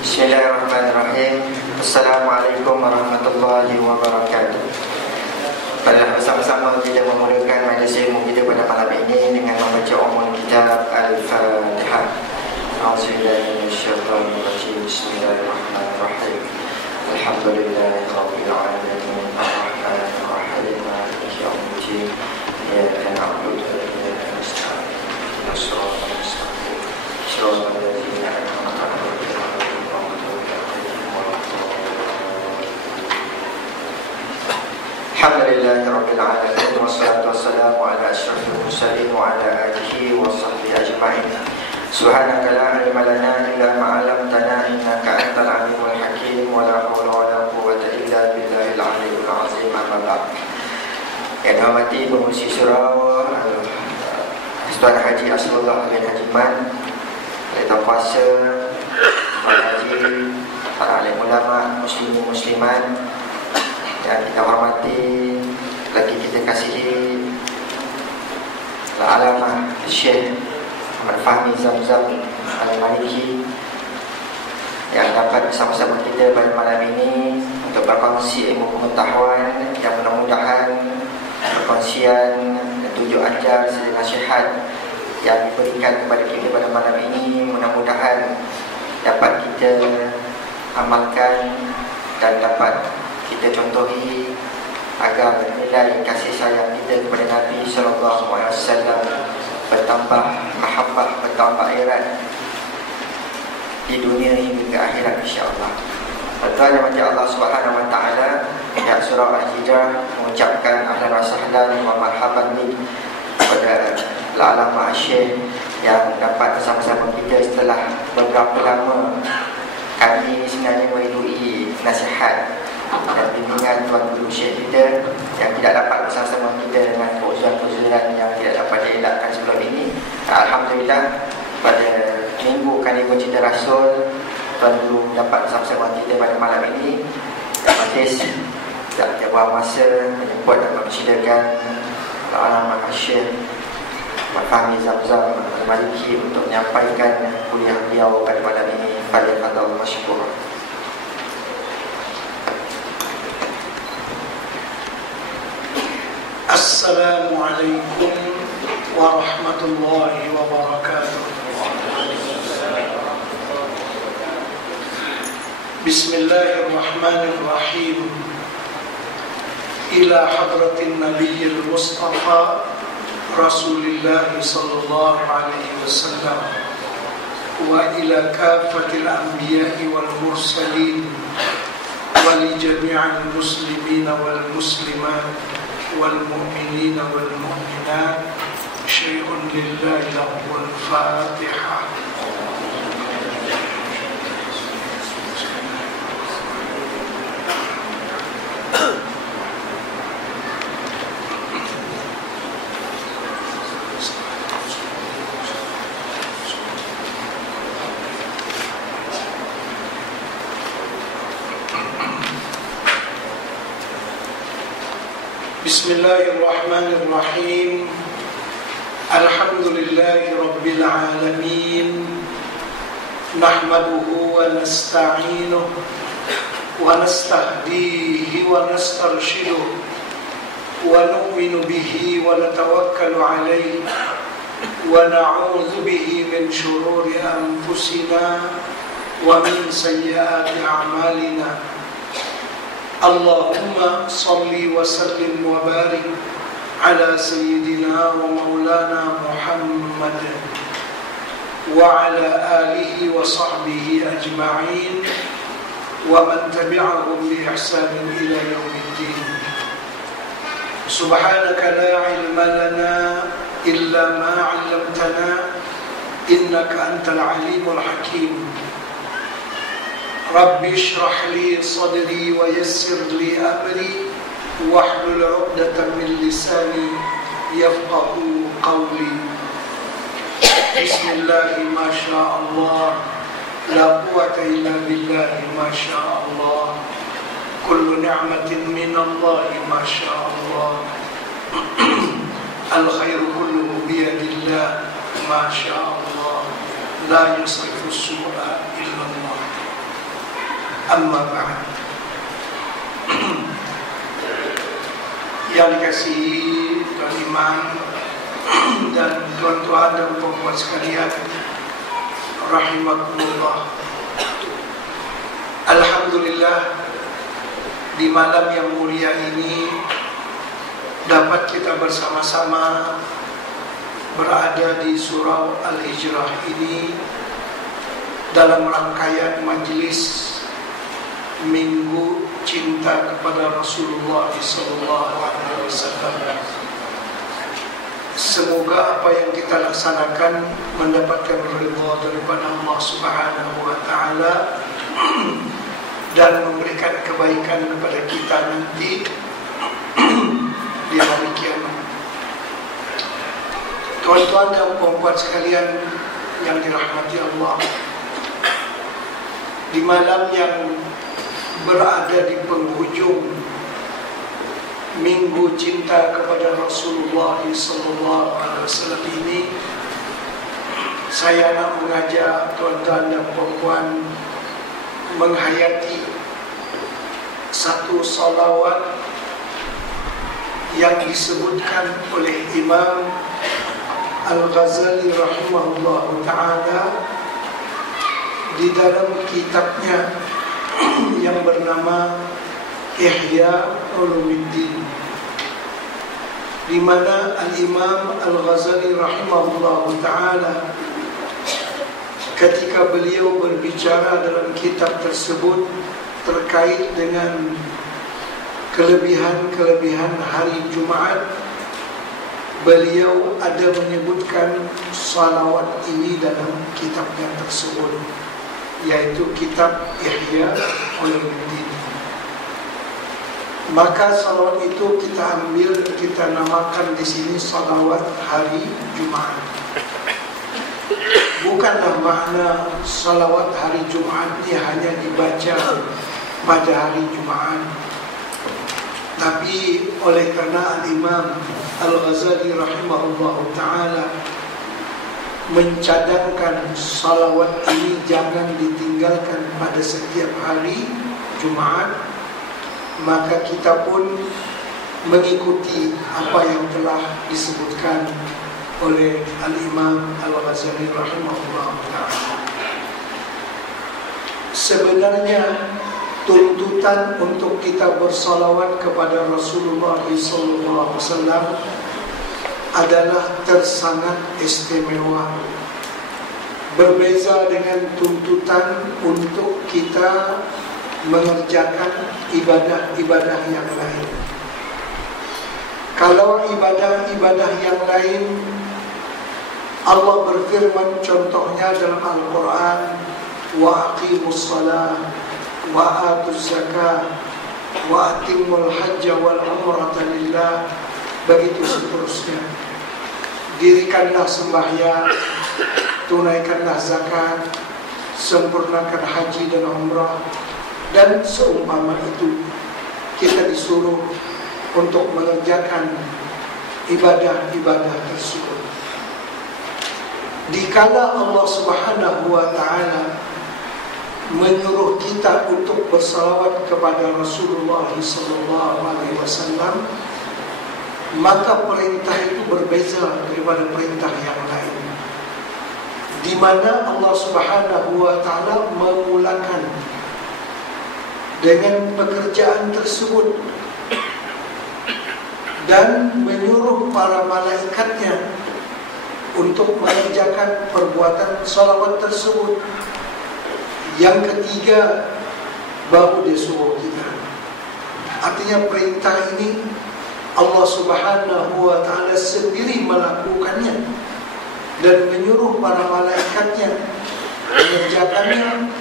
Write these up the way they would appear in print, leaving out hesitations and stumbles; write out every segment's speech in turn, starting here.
Bismillahirrahmanirrahim. Assalamualaikum warahmatullahi wabarakatuh. Pada bersama-sama kita memulakan majlis ilmu kita pada malam ini dengan membaca umum kitab Al-Fatihah. A'udzubillahi minasyaitonir rajim. Bismillahirrahmanirrahim. Alhamdulillahirabbil alamin. Arrahmanir rahim. Maliki yaumiddin. Iyyaka na'budu wa iyyaka nasta'in. Ihdinas siratal mustaqim. Shiratal ladzina an'amta 'alaihim. Alhamdulillahi rabbil alamin. Wassalatu wassalamu ala asyrafil mursalin wa ala alihi wa sahbihi ajma'in. Subhanaka la ilma lana illa ma 'allamtana innaka antal alimul hakim. Wa la haula wa la quwwata illa billahil aliyyil azim. Amma ba'd. Yang dihormati pengurusi surau Tuan Haji Asrullah bin Haji Man, Tuan Kuasa, Tuan Haji, para alim ulama, muslimin musliman yang kita hormati, lagi kita kasihi, Al-Alamah Syekh Muhammad Fahmi Zamzam Al-Maliki, yang dapat bersama-sama kita pada malam ini untuk berkongsi ilmu pengetahuan yang mudah-mudahan perkongsian dan tunjuk ajar serta nasihat yang diberikan kepada kita pada malam ini mudah-mudahan dapat kita amalkan dan dapat kita contohi agar nilai kasih sayang kita kepada Nabi SAW bertambah mahabbah, bertambah erat di dunia hingga ke akhirat insya-Allah. Tuan yang mati Allah Subhanahu wa taala, pihak surau Al-Hijrah mengucapkan ahlan wa sahlan wa marhaban bi kepada Al-Alamah Syekh yang dapat bersama-sama kita setelah beberapa lama. Kami sebenarnya meridui nasihat dan bimbingan Tuan Guru Syekh kita yang tidak dapat bersama-sama kita dengan keuzuran-keuzuran yang tidak dapat dielakkan sebelum ini. Alhamdulillah, pada minggu kali Cinta Rasul, Tuan Guru dapat bersama-sama kita pada malam ini. Dan majlis tak buang masa menjemput dan mempersilakan Al-Alamah Syekh Muhammad Fahmi Zamzam Al-Maliki untuk menyampaikan kuliah beliau pada malam ini. Fadhil masykur. Assalamualaikum warahmatullahi wabarakatuh. Bismillahirrahmanirrahim. Ila hadratin Nabiyil Mustafa Rasulillah sallallahu alaihi wasallam wa ila kafatil anbiya'i wal mursalin wa li jami'il muslimin wal muslimat wal mu'minina wal mu'minat syai'un lillahi lahul Fatihah. Bismillahirrahmanirrahim. Alhamdulillahi rabbil alamin. Nahmaduhu wa nasta'inuhu wa nastahdihi wa nastarshiduhu wa nu'minu bihi wa natawakkalu alayhi wa na'udzu bihi min shururi anfusina wa min sayyiati a'malina. Allahumma salli wa sallim wa barik ala sayyidina wa maulana Muhammad wa ala alihi wa sahbihi ajma'in wa man tabi'ahum bi ihsanin ila yaumiddin. Subhanaka la ilma lana illa ma 'allamtana innaka antal alimul hakim. Rabbi shrah li sadri wa yassir li amri wahlul 'uqdatam min lisani yafqahu qawli. Bismillahi ma syaa Allah, la quwwata illa billahi ma syaa Allah. Kullu ni'matin min Allah ma syaa Allah. Al khairu kulluhu bi yadillah ma syaa Allah. La yusrifu as-su'a illa Allah. Amma ba'd. Yang dikasihi Tuhan Imam dan tuan-tuan dan puan-puan sekalian, rahimakumullah. Alhamdulillah, di malam yang mulia ini dapat kita bersama-sama berada di surau Al-Hijrah ini dalam rangkaian majelis Minggu Cinta kepada Rasulullah SAW. Semoga apa yang kita laksanakan mendapatkan ridha daripada Allah Subhanahu wa Ta'ala dan memberikan kebaikan kepada kita nanti di hari kiamat. Tuan-tuan dan puan-puan sekalian yang dirahmati Allah, di malam yang berada di penghujung Minggu Cinta kepada Rasulullah SAW ini, saya nak mengajak tuan-tuan dan puan-puan menghayati satu salawat yang disebutkan oleh Imam Al-Ghazali rahimahullah ta'ala di dalam kitabnya yang bernama Ihya Ulumuddin, di mana Al-Imam Al-Ghazali rahimahullah ta'ala ketika beliau berbicara dalam kitab tersebut terkait dengan kelebihan-kelebihan hari Jumaat, beliau ada menyebutkan salawat ini dalam kitabnya tersebut, yaitu kitab Ihya Ulumuddin. Maka salawat itu kita ambil, kita namakan di sini salawat hari Jumaat. Bukanlah makna salawat hari Jumaat ini hanya dibaca pada hari Jumaat, tapi oleh karena Al-Imam Al-Ghazali rahimahullah ta'ala mencadangkan salawat ini jangan ditinggalkan pada setiap hari Jumaat, maka kita pun mengikuti apa yang telah disebutkan oleh Al-Imam Al-Ghazali rahimahullah ta'ala. Sebenarnya tuntutan untuk kita bersalawat kepada Rasulullah SAW adalah tersangat istimewa, berbeza dengan tuntutan untuk kita mengerjakan ibadah-ibadah yang lain. Kalau ibadah-ibadah yang lain, Allah berfirman contohnya dalam Al-Quran, wa aqimus salah wa atuz zakah wa atimul hajja wal umrata lillah, begitu seterusnya. Dirikanlah sembahyang, tunaikanlah zakat, sempurnakan haji dan umrah, dan seumpama itu. Kita disuruh untuk mengerjakan ibadah-ibadah tersebut. Dikala Allah Subhanahu wa ta'ala menyuruh kita untuk bersalawat kepada Rasulullah SAW, maka perintah itu berbeza daripada perintah yang lain, di mana Allah Subhanahu wa ta'ala memulakan dengan pekerjaan tersebut dan menyuruh para malaikatnya untuk mengerjakan perbuatan salawat tersebut. Yang ketiga, baru dia suruh kita. Artinya perintah ini Allah Subhanahu wa ta'ala sendiri melakukannya dan menyuruh para malaikatnya mengerjakannya,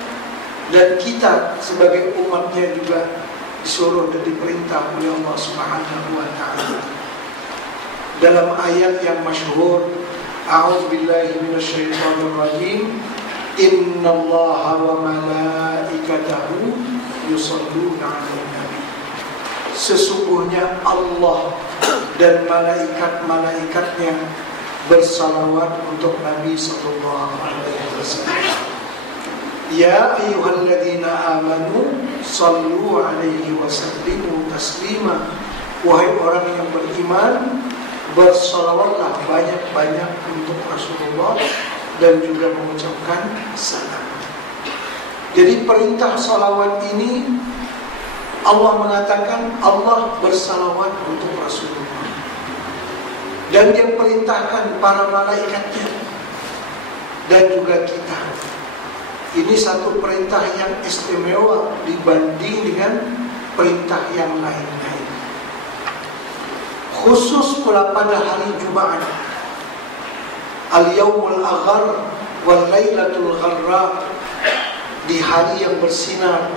dan kita sebagai umatnya juga disuruh dan diperintah oleh Allah Subhanahu wa ta'ala. Dalam ayat yang masyhur, a'udzubillahi minasyaitonir rajim, innallaha wa malaikatahu yusholluna 'alan nabi. Sesungguhnya Allah dan malaikat-malaikatnya bersalawat untuk Nabi sallallahu alaihi wasallam. Ya ayyuhalladzina amanu sallu alaihi wa sallimu taslima. Wahai orang yang beriman, bersalawatlah banyak-banyak untuk Rasulullah dan juga mengucapkan salam. Jadi perintah salawat ini Allah mengatakan Allah bersalawat untuk Rasulullah, dan Dia perintahkan para malaikatnya dan juga kita. Ini satu perintah yang istimewa dibanding dengan perintah yang lain-lain. Khusus pula pada hari Jumaat, Al-Yawmul Aghar wal Lailatul Gharra, di hari yang bersinar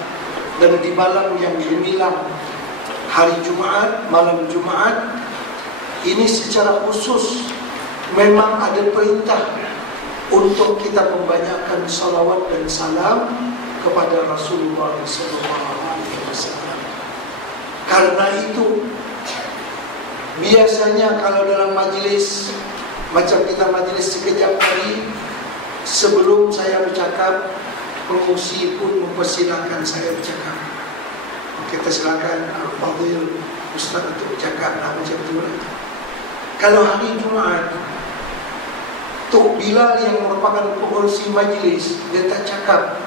dan di malam yang gemilang, hari Jumaat, malam Jumaat, ini secara khusus memang ada perintah untuk kita membanyakkan salawat dan salam kepada Rasulullah SAW. Karena itu, biasanya kalau dalam majlis, macam kita majlis sekejap hari, sebelum saya bercakap, pengusi pun mempersilakan saya bercakap. Kita silakan Al-Fadhil Ustaz untuk bercakap, macam itu. Kalau hari Jumaat, Tok Bilal yang merupakan pengurusi majlis, dia tak cakap.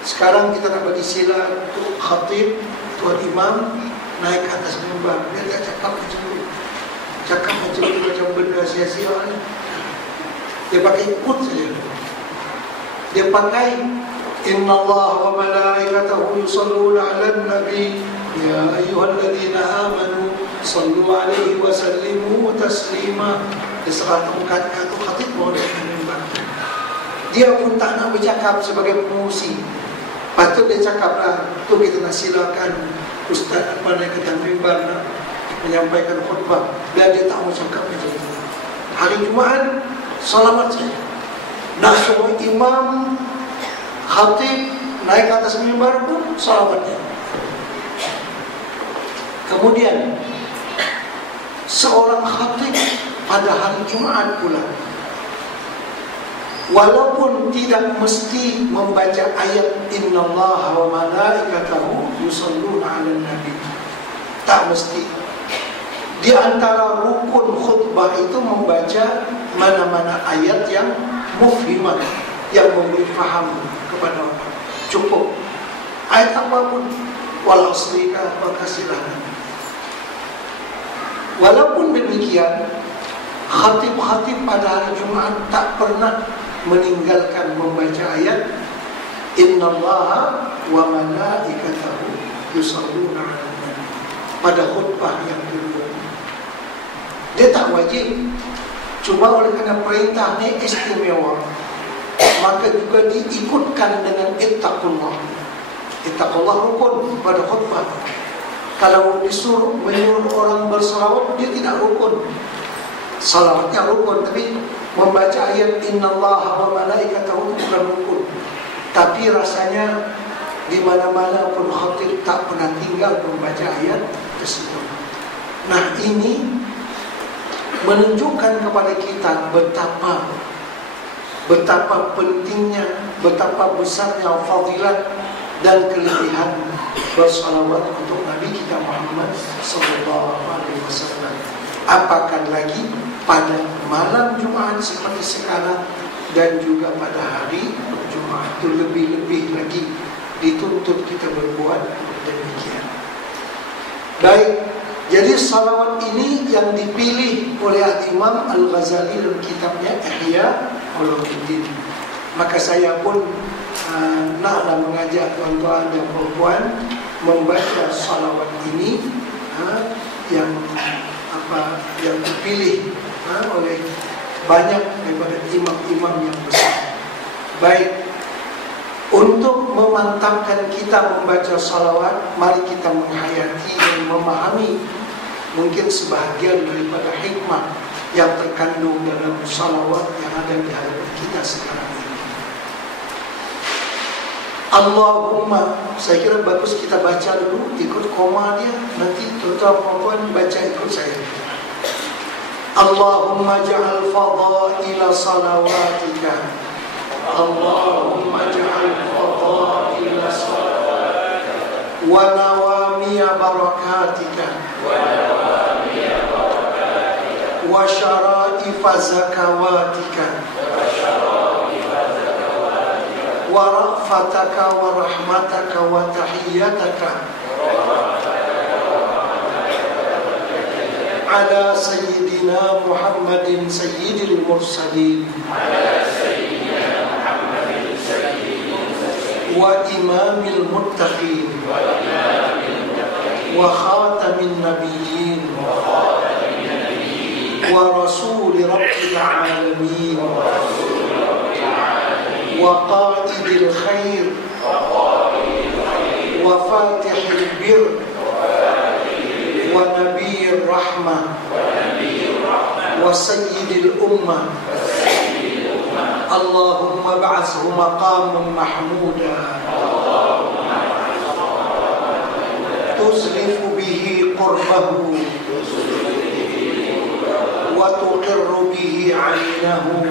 Sekarang kita nak bagi sila untuk khatib, tuan imam naik ke atas mimbar, dia tak cakap macam itu. Cakap macam itu macam benda sia-sia. Dia pakai ikut saja. Dia pakai Inna Allah wa malaikatahu yusalluna 'alan nabi ya ayyuhalladzina amanu sallu 'alaihi wa sallimu taslima. Dia serah tongkat atau khatib bahawa dia akan mimbar. Dia pun tak nak bercakap sebagai pengurusi. Patut dia cakaplah, tu kita nak silakan Ustaz apa naik ke atas mimbar nak menyampaikan khutbah. Dan dia tak mau cakap macam itu. Hari Jumaat, salawat saja. Nak suruh imam, khatib naik ke atas mimbar pun salawatnya. Kemudian seorang khatib pada hari Jumaat pula, walaupun tidak mesti membaca ayat Innallaha wa malaikatahu yusalluna 'alan nabi, tak mesti. Di antara rukun khutbah itu membaca mana-mana ayat yang mufhimah, yang memberi faham kepada orang. Cukup ayat apapun, wal asri maka silakan. Walaupun demikian, khatib-khatib pada hari Jumaat tak pernah meninggalkan membaca ayat Innallaha wa malaikatahu yusalluna 'alan nabi pada khutbah yang kedua. Dia tak wajib, cuma oleh kerana perintah ini istimewa, maka juga diikutkan dengan ittaqullah. Ittaqullah rukun pada khutbah. Kalau disuruh menyuruh orang bersalawat, dia tidak rukun. Salawatnya rukun, tapi membaca ayat Innallaha wa malaikatahu bukan rukun. Tapi rasanya di mana-mana pun khatib tak pernah tinggal membaca ayat tersebut. Nah, ini menunjukkan kepada kita betapa pentingnya, betapa besarnya fadilat dan kelebihan bersalawat untuk Nabi kita Muhammad SAW. Apakah lagi pada malam Jumaat seperti sekarang, dan juga pada hari Jumaat itu lebih-lebih lagi dituntut kita berbuat demikian. Baik, jadi salawat ini yang dipilih oleh Imam Al-Ghazali dalam kitabnya Ihya Ulumuddin. Maka saya pun naklah mengajak tuan-tuan dan puan membaca salawat ini yang dipilih oleh banyak daripada imam-imam yang besar. Baik, untuk memantapkan kita membaca salawat, mari kita menghayati dan memahami mungkin sebahagian daripada hikmah yang terkandung dalam salawat yang ada di hadapan kita sekarang ini. Allahumma, saya kira bagus kita baca dulu, ikut koma dia, nanti tuan-tuan puan baca ikut saya. Allahumma ja'al fadaila salawatika, Allahumma ja'al fadaila wa nawamiya barakatika wa syara'ifa zakawatika wa ra'fataka wa rahmataka wa tahiyyataka ala sayyidina Muhammadin sayyidil mursalin wa imamil muttaqin wa khatamin nabiyyin wa rasuli rabbil alamin wa qaidil khair wa fatihil bir wa nabiyir rahmah wa sayyidil ummah Allahumma ba'athhu maqaman mahmuda tuzlifu bihi qurbahu wa tuqirru bihi 'aynahu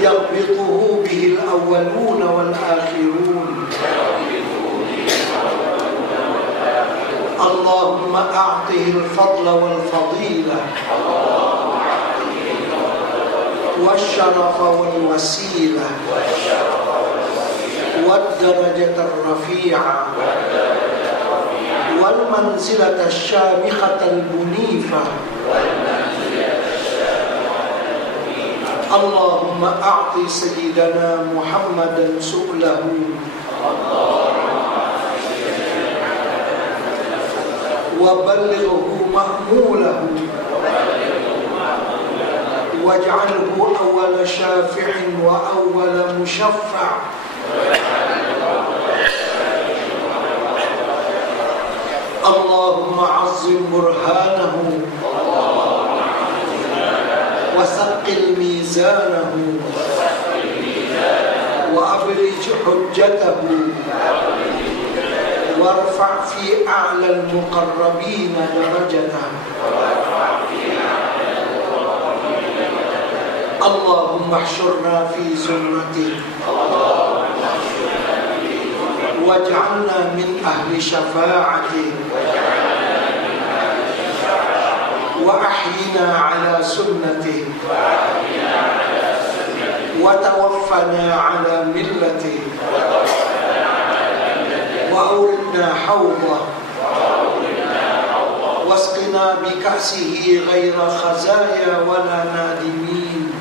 yaghbituhu bihi al-awwaluna wal-akhirun Allahumma a'tihi al-fadla wal-fadila والشرف والوسيلة والدرجة الرفيعة والمنزلة الشامخة المنيفة اللهم أعط سيدنا محمدا سؤله وبلغه مأموله واجعله أول شافع وأول مشفع اللهم عظم برهانه وثقل ميزانه وأبرج حجته وارفع في أعلى المقربين درجته اللهم احشرنا في زمرته واجعلنا من أهل شفاعته وأحينا على سنته وتوفنا على ملته وأوردنا حوضه واسقنا بكأسه غير خزايا ولا نادمين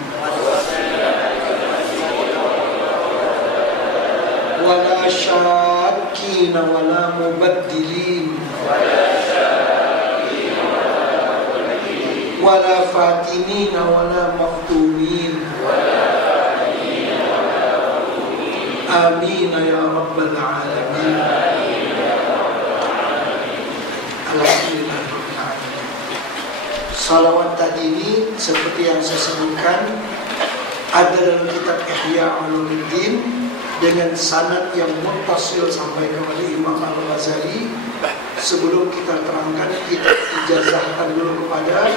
ولا شاكين ولا مبدلين ولا فاتنين ولا مفتونين آمين يا رب العالمين Alhamdulillah. Salawat tadi ini seperti yang saya sebutkan ada dalam kitab Ihya Ulumuddin dengan sanad yang muttasil sampai kepada Imam Al-Ghazali. Sebelum kita terangkan, kita ijazahkan dulu kepada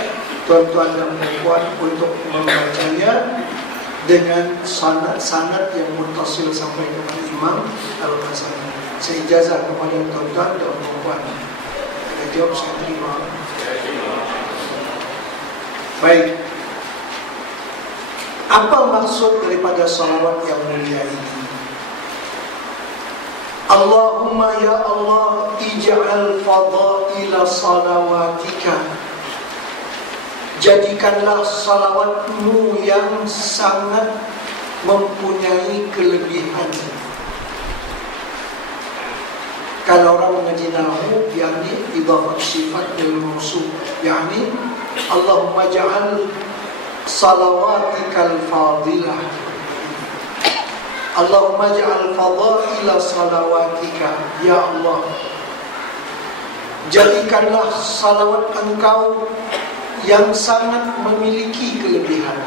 tuan-tuan dan puan untuk membacanya dengan sanad yang muttasil sampai kepada Imam Al-Ghazali. Saya ijazah kepada tuan-tuan dan puan. Kita jawab, saya terima. Baik. Apa maksud daripada salawat yang mulia ini? Allahumma ya Allah ij'al fadaila salawatika, jadikanlah salawatmu yang sangat mempunyai kelebihan. Kalau orang mengaji nahwu, yakni idhafah sifat lil mawsuf, yakni Allahumma ja'al salawatikal fadilah, Allahumma ja'al fadaila salawatika, ya Allah jadikanlah salawat engkau yang sangat memiliki kelebihan,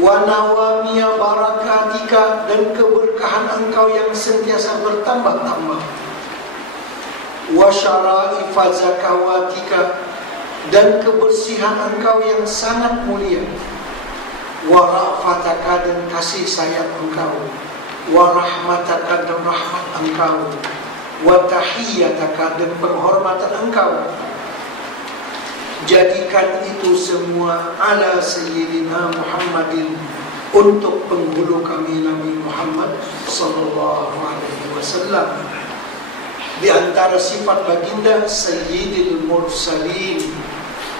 wa nawamiya barakatika, dan keberkahan engkau yang sentiasa bertambah-tambah, wa syara'ifa zakawatika, dan kebersihan engkau yang sangat mulia, wa ra'fataka, dan kasih sayang engkau wa rahmataka dan rahmat engkau, wa tahiyyataka dan penghormatan engkau. Jadikan itu semua ala sayyidina Muhammadin, untuk penghulu kami Nabi Muhammad sallallahu alaihi wasallam. Di antara sifat baginda Sayyidil Mursalin,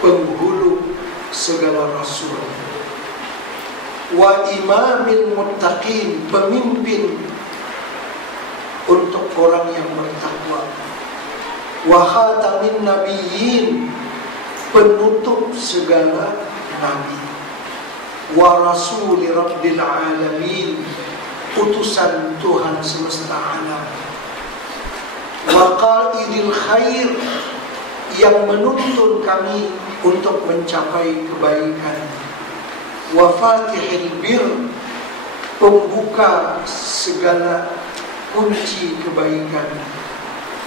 penghulu segala rasul. Wa imamil muttaqin, pemimpin untuk orang yang bertakwa. Wa khatamin nabiyyin, penutup segala nabi. Wa rasuli rabbil alamin, utusan Tuhan semesta alam. Wa qaidil khair, yang menuntun kami untuk mencapai kebaikan. Wa fatihil bir, pembuka segala kunci kebaikan.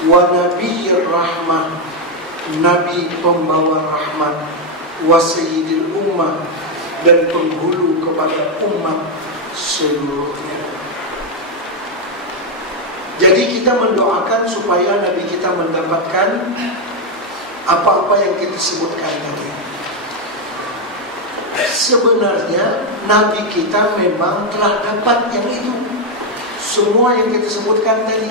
Wa nabiyyir rahmah, nabi pembawa rahmat. Wa sayyidil ummah, dan penghulu kepada umat seluruhnya. Jadi kita mendoakan supaya Nabi kita mendapatkan apa-apa yang kita sebutkan tadi. Sebenarnya Nabi kita memang telah dapat yang itu, semua yang kita sebutkan tadi.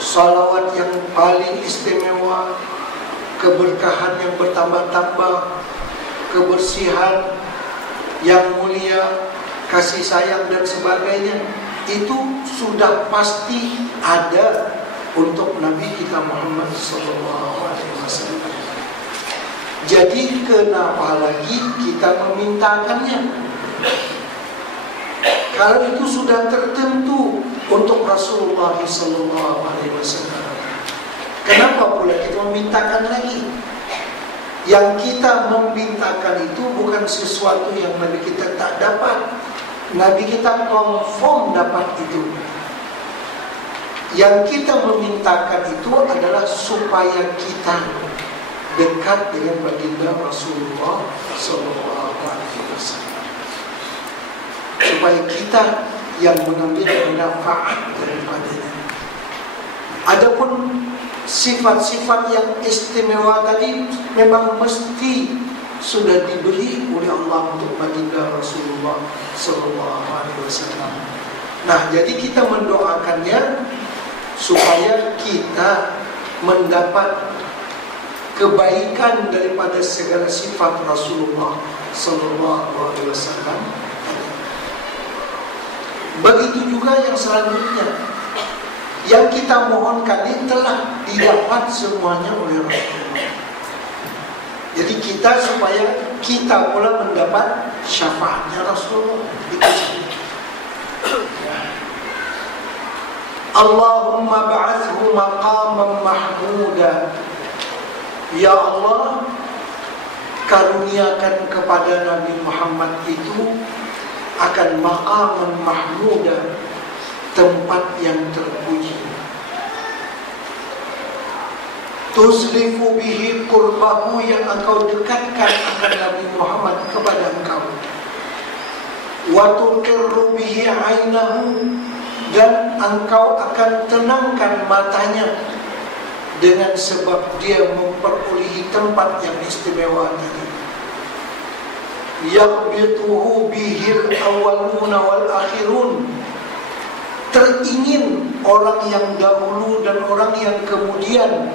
Salawat yang paling istimewa, keberkahan yang bertambah-tambah, kebersihan yang mulia, kasih sayang dan sebagainya, itu sudah pasti ada untuk Nabi kita Muhammad SAW. Jadi kenapa lagi kita memintakannya? Kalau itu sudah tertentu untuk Rasulullah SAW, kenapa pula kita memintakan lagi? Yang kita memintakan itu bukan sesuatu yang Nabi kita tak dapat. Nabi kita confirm dapat itu. Yang kita memintakan itu adalah supaya kita dekat dengan baginda Rasulullah SAW, supaya kita yang mengambil manfaat daripadanya. Adapun sifat-sifat yang istimewa tadi memang mesti sudah diberi oleh Allah untuk baginda Rasulullah SAW. Nah, jadi kita mendoakannya supaya kita mendapat kebaikan daripada segala sifat Rasulullah SAW. Begitu juga yang selanjutnya, yang kita mohonkan ini telah didapat semuanya oleh Rasulullah. Jadi kita supaya kita pula mendapat syafaatnya Rasulullah. Allahumma ba'athhu maqaman mahmuda. Ya Allah, karuniakan kepada Nabi Muhammad itu akan maqaman mahmuda, tempat yang terpuji. Tuzlifu bihi qurbahu, yang engkau dekatkan akan Nabi Muhammad kepada engkau. Wa tuqirru bihi ainahu, dan engkau akan tenangkan matanya dengan sebab dia memperolehi tempat yang istimewa tadi. Yaghbituhu bihil awwaluna wal akhirun, teringin orang yang dahulu dan orang yang kemudian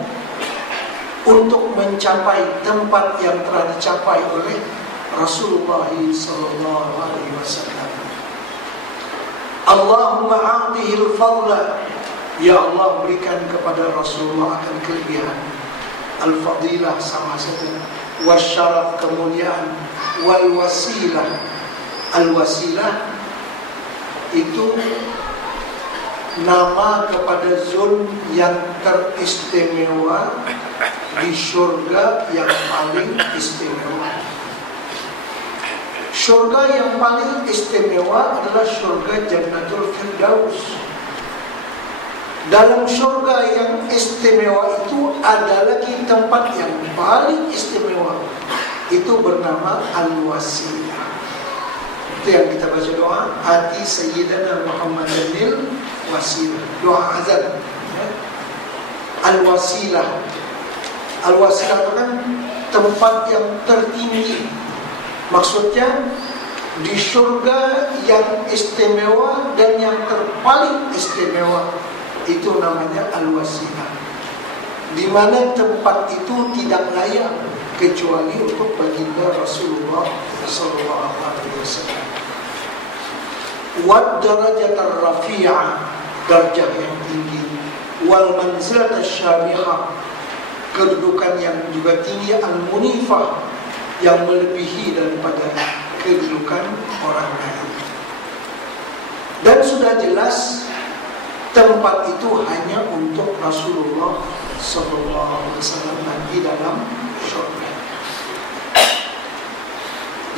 untuk mencapai tempat yang telah dicapai oleh Rasulullah SAW. Allahumma a'tihil fadla, ya Allah berikan kepada Rasulullah akan kelebihan. Al-fadilah sama saja, wasyaraf kemuliaan, wal wasilah. Al-wasilah itu nama kepada zon yang teristimewa di syurga yang paling istimewa. Syurga yang paling istimewa adalah syurga Jannatul Firdaus. Dalam syurga yang istimewa itu ada lagi tempat yang paling istimewa, itu bernama Al-Wasilah. Itu yang kita baca doa, ati sayyidana Muhammadanil wasilah, doa azan. Al-wasilah. Al-wasilah itu kan tempat yang tertinggi. Maksudnya di surga yang istimewa dan yang terpaling istimewa, itu namanya al-wasilah. Di mana tempat itu tidak layak kecuali untuk baginda Rasulullah sallallahu alaihi wasallam. Wad darajatar rafi'ah, darjah yang tinggi, wal manzilat asyamihah, kedudukan yang juga tinggi, al-munifah, yang melebihi daripada kedudukan orang lain. Dan sudah jelas tempat itu hanya untuk Rasulullah sallallahu alaihi wasallam nanti dalam surga.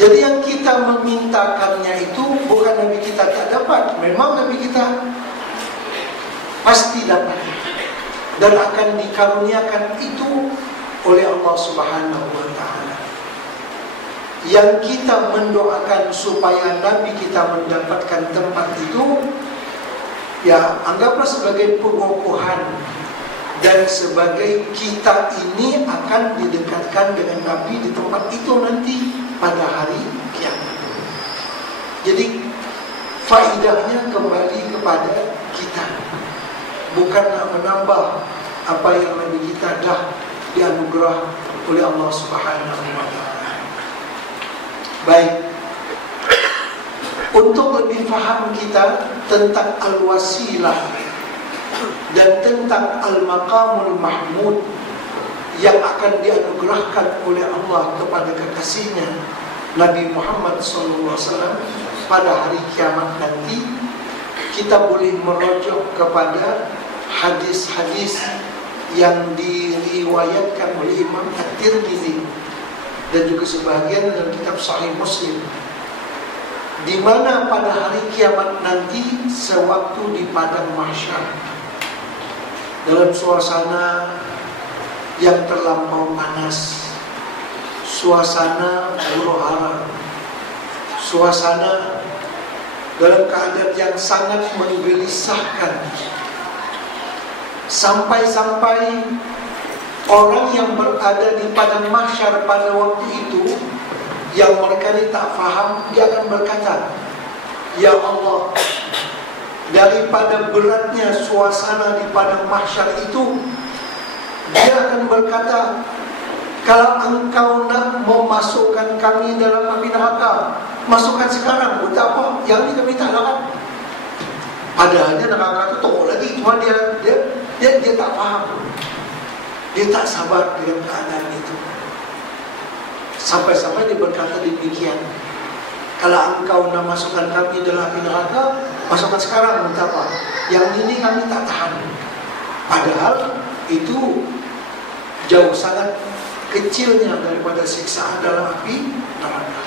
Jadi yang kita memintakannya itu bukan Nabi kita tak dapat, memang Nabi kita pasti dapat dan akan dikaruniakan itu oleh Allah Subhanahu wa taala. Yang kita mendoakan supaya Nabi kita mendapatkan tempat itu, ya anggaplah sebagai pengukuhan dan sebagai kita ini akan didekatkan dengan Nabi di tempat itu nanti pada hari kiamat. Jadi faedahnya kembali kepada kita, bukan nak menambah apa yang Nabi kita dah dianugerah oleh Allah Subhanahu wa taala. Baik, untuk lebih faham kita tentang al-wasilah dan tentang al-maqamul mahmud yang akan dianugerahkan oleh Allah kepada kekasihnya Nabi Muhammad SAW pada hari kiamat nanti, kita boleh merujuk kepada hadis-hadis yang diriwayatkan oleh Imam At-Tirmidzi dan juga sebahagian dalam kitab Sahih Muslim, di mana pada hari kiamat nanti sewaktu di padang mahsyar, dalam suasana yang terlampau panas, suasana huru-hara, suasana dalam keadaan yang sangat menggelisahkan, sampai-sampai orang yang berada di padang mahsyar pada waktu itu, yang mereka ini tak faham, dia akan berkata, ya Allah, daripada beratnya suasana di padang mahsyar itu, dia akan berkata, kalau engkau nak memasukkan kami dalam api neraka, masukkan sekarang, betapa yang ini kami tak lakukan. Padahal neraka itu tolong lagi, cuma dia tak faham, dia tak sabar dengan keadaan itu. Sampai-sampai dia berkata demikian, kalau engkau nak masukkan kami dalam api neraka, masukkan sekarang, betapa yang ini kami tak tahan. Padahal itu jauh sangat kecilnya daripada siksaan dalam api neraka.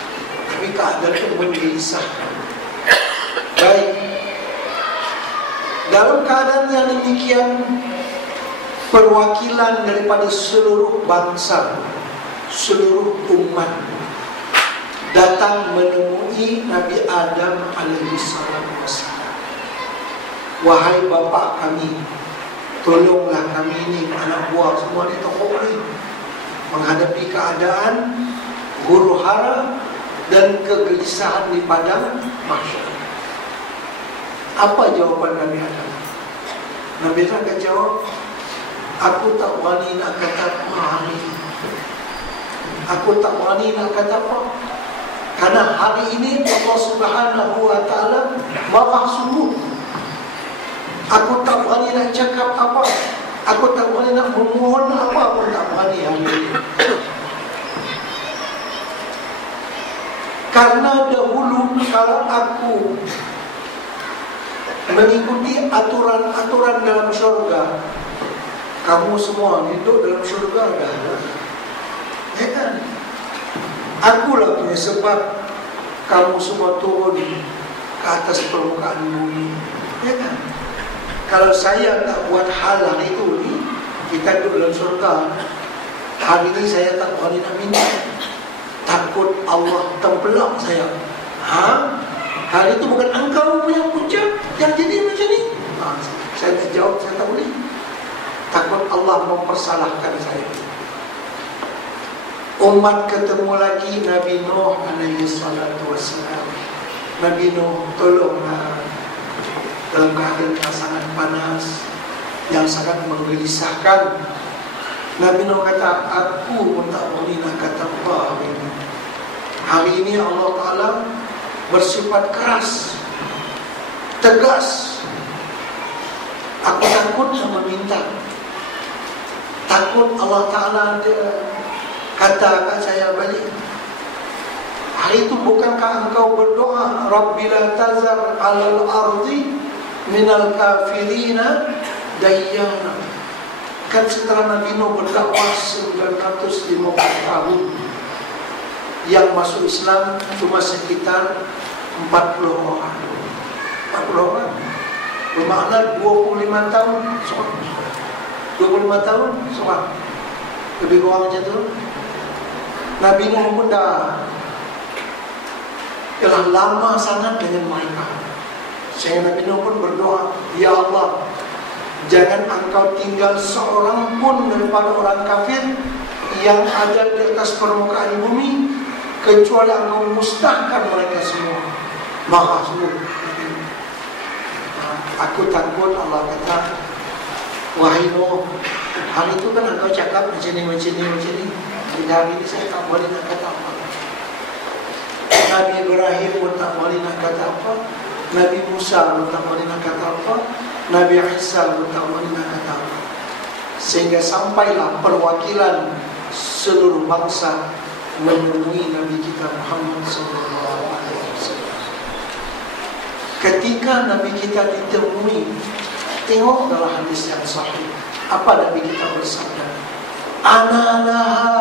Tapi keadaan itu menggelisahkan. Baik, dalam keadaan yang demikian, perwakilan daripada seluruh bangsa, seluruh umat datang menemui Nabi Adam alaihi wassalam. Wahai bapa kami, tolonglah kami ini anak buah semua ni tokoh ni menghadapi keadaan huru-hara dan kegelisahan di padang mahsyar. Apa jawaban Nabi Adam? Nabi Adam akan jawab, aku tak berani nak kata hari ini. Aku tak berani nak kata apa, karena hari ini Allah Subhanahu wa taala marah sungguh. Aku tak berani nak cakap apa, aku tak berani nak memohon apa pun tak berani hari ini. Karena dahulu kalau aku mengikuti aturan-aturan dalam syurga, kamu semua hidup dalam syurga dah. Ya kan? Akulah punya sebab kamu semua turun ke atas permukaan bumi. Ya kan? Kalau saya tak buat hal hari itu ni, kita duduk dalam surga. Hari ini saya tak berani nak minta, takut Allah tempelak saya. Hal itu bukan engkau punya punca yang jadi macam ni. Saya terjawab, saya tak boleh. Takut Allah mempersalahkan saya. Umat ketemu lagi Nabi Nuh alaihi salatu wassalam. Nabi Nuh, tolonglah, dalam keadaan yang sangat panas, yang sangat menggelisahkan. Nabi Nuh kata, aku pun tak boleh nak kata apa hari ini. Hari ini Allah Ta'ala bersifat keras, tegas. Aku takut sama minta. Takut Allah Ta'ala kata kat saya balik. Hari itu bukankah engkau berdoa, Rabbi la tazar alal ardi minal kafirina dayyana. Kan setelah Nabi Nuh berdakwah 950 tahun, yang masuk Islam cuma sekitar 40 orang. 40 orang bermakna 25 tahun seorang. 25 tahun seorang. Lebih kurang macam tu. Nabi Nuh pun telah lama sangat dengan mereka. Sehingga Nabi Nuh pun berdoa, Ya Allah, jangan engkau tinggal seorang pun daripada orang kafir yang ada di atas permukaan bumi, kecuali engkau musnahkan mereka semua. Maka semua. Aku takut, Allah kata, wahai Nuh, hari itu kan engkau cakap macam ni. Jadi hari ini saya tak boleh nak kata apa. Nabi Ibrahim pun tak boleh nak kata apa. Nabi Musa pun tak boleh nak kata apa. Nabi Isa pun tak boleh nak kata apa. Sehingga sampailah perwakilan seluruh bangsa menemui Nabi kita Muhammad SAW. Ketika Nabi kita ditemui, tengok dalam hadis yang sahih, apa Nabi kita bersabda, Ana laha,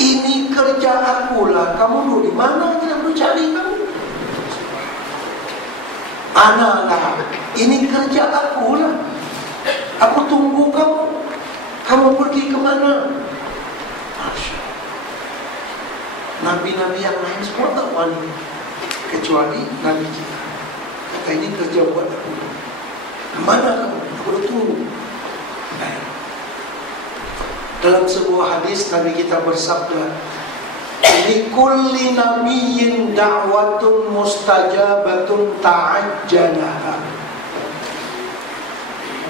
ini kerja akulah. Kamu dulu di mana kita perlu cari kamu? Ana laha, ini kerja akulah. Aku tunggu kamu. Kamu pergi ke mana? Nabi-nabi yang lain semua tak wani, kecuali Nabi kita. Kata ini kerja buat aku. Kemana kamu? Aku dah tunggu. Dalam sebuah hadis Nabi kita bersabda, likulli nabiyyin da'watun mustajabatun ta'ajjalaha.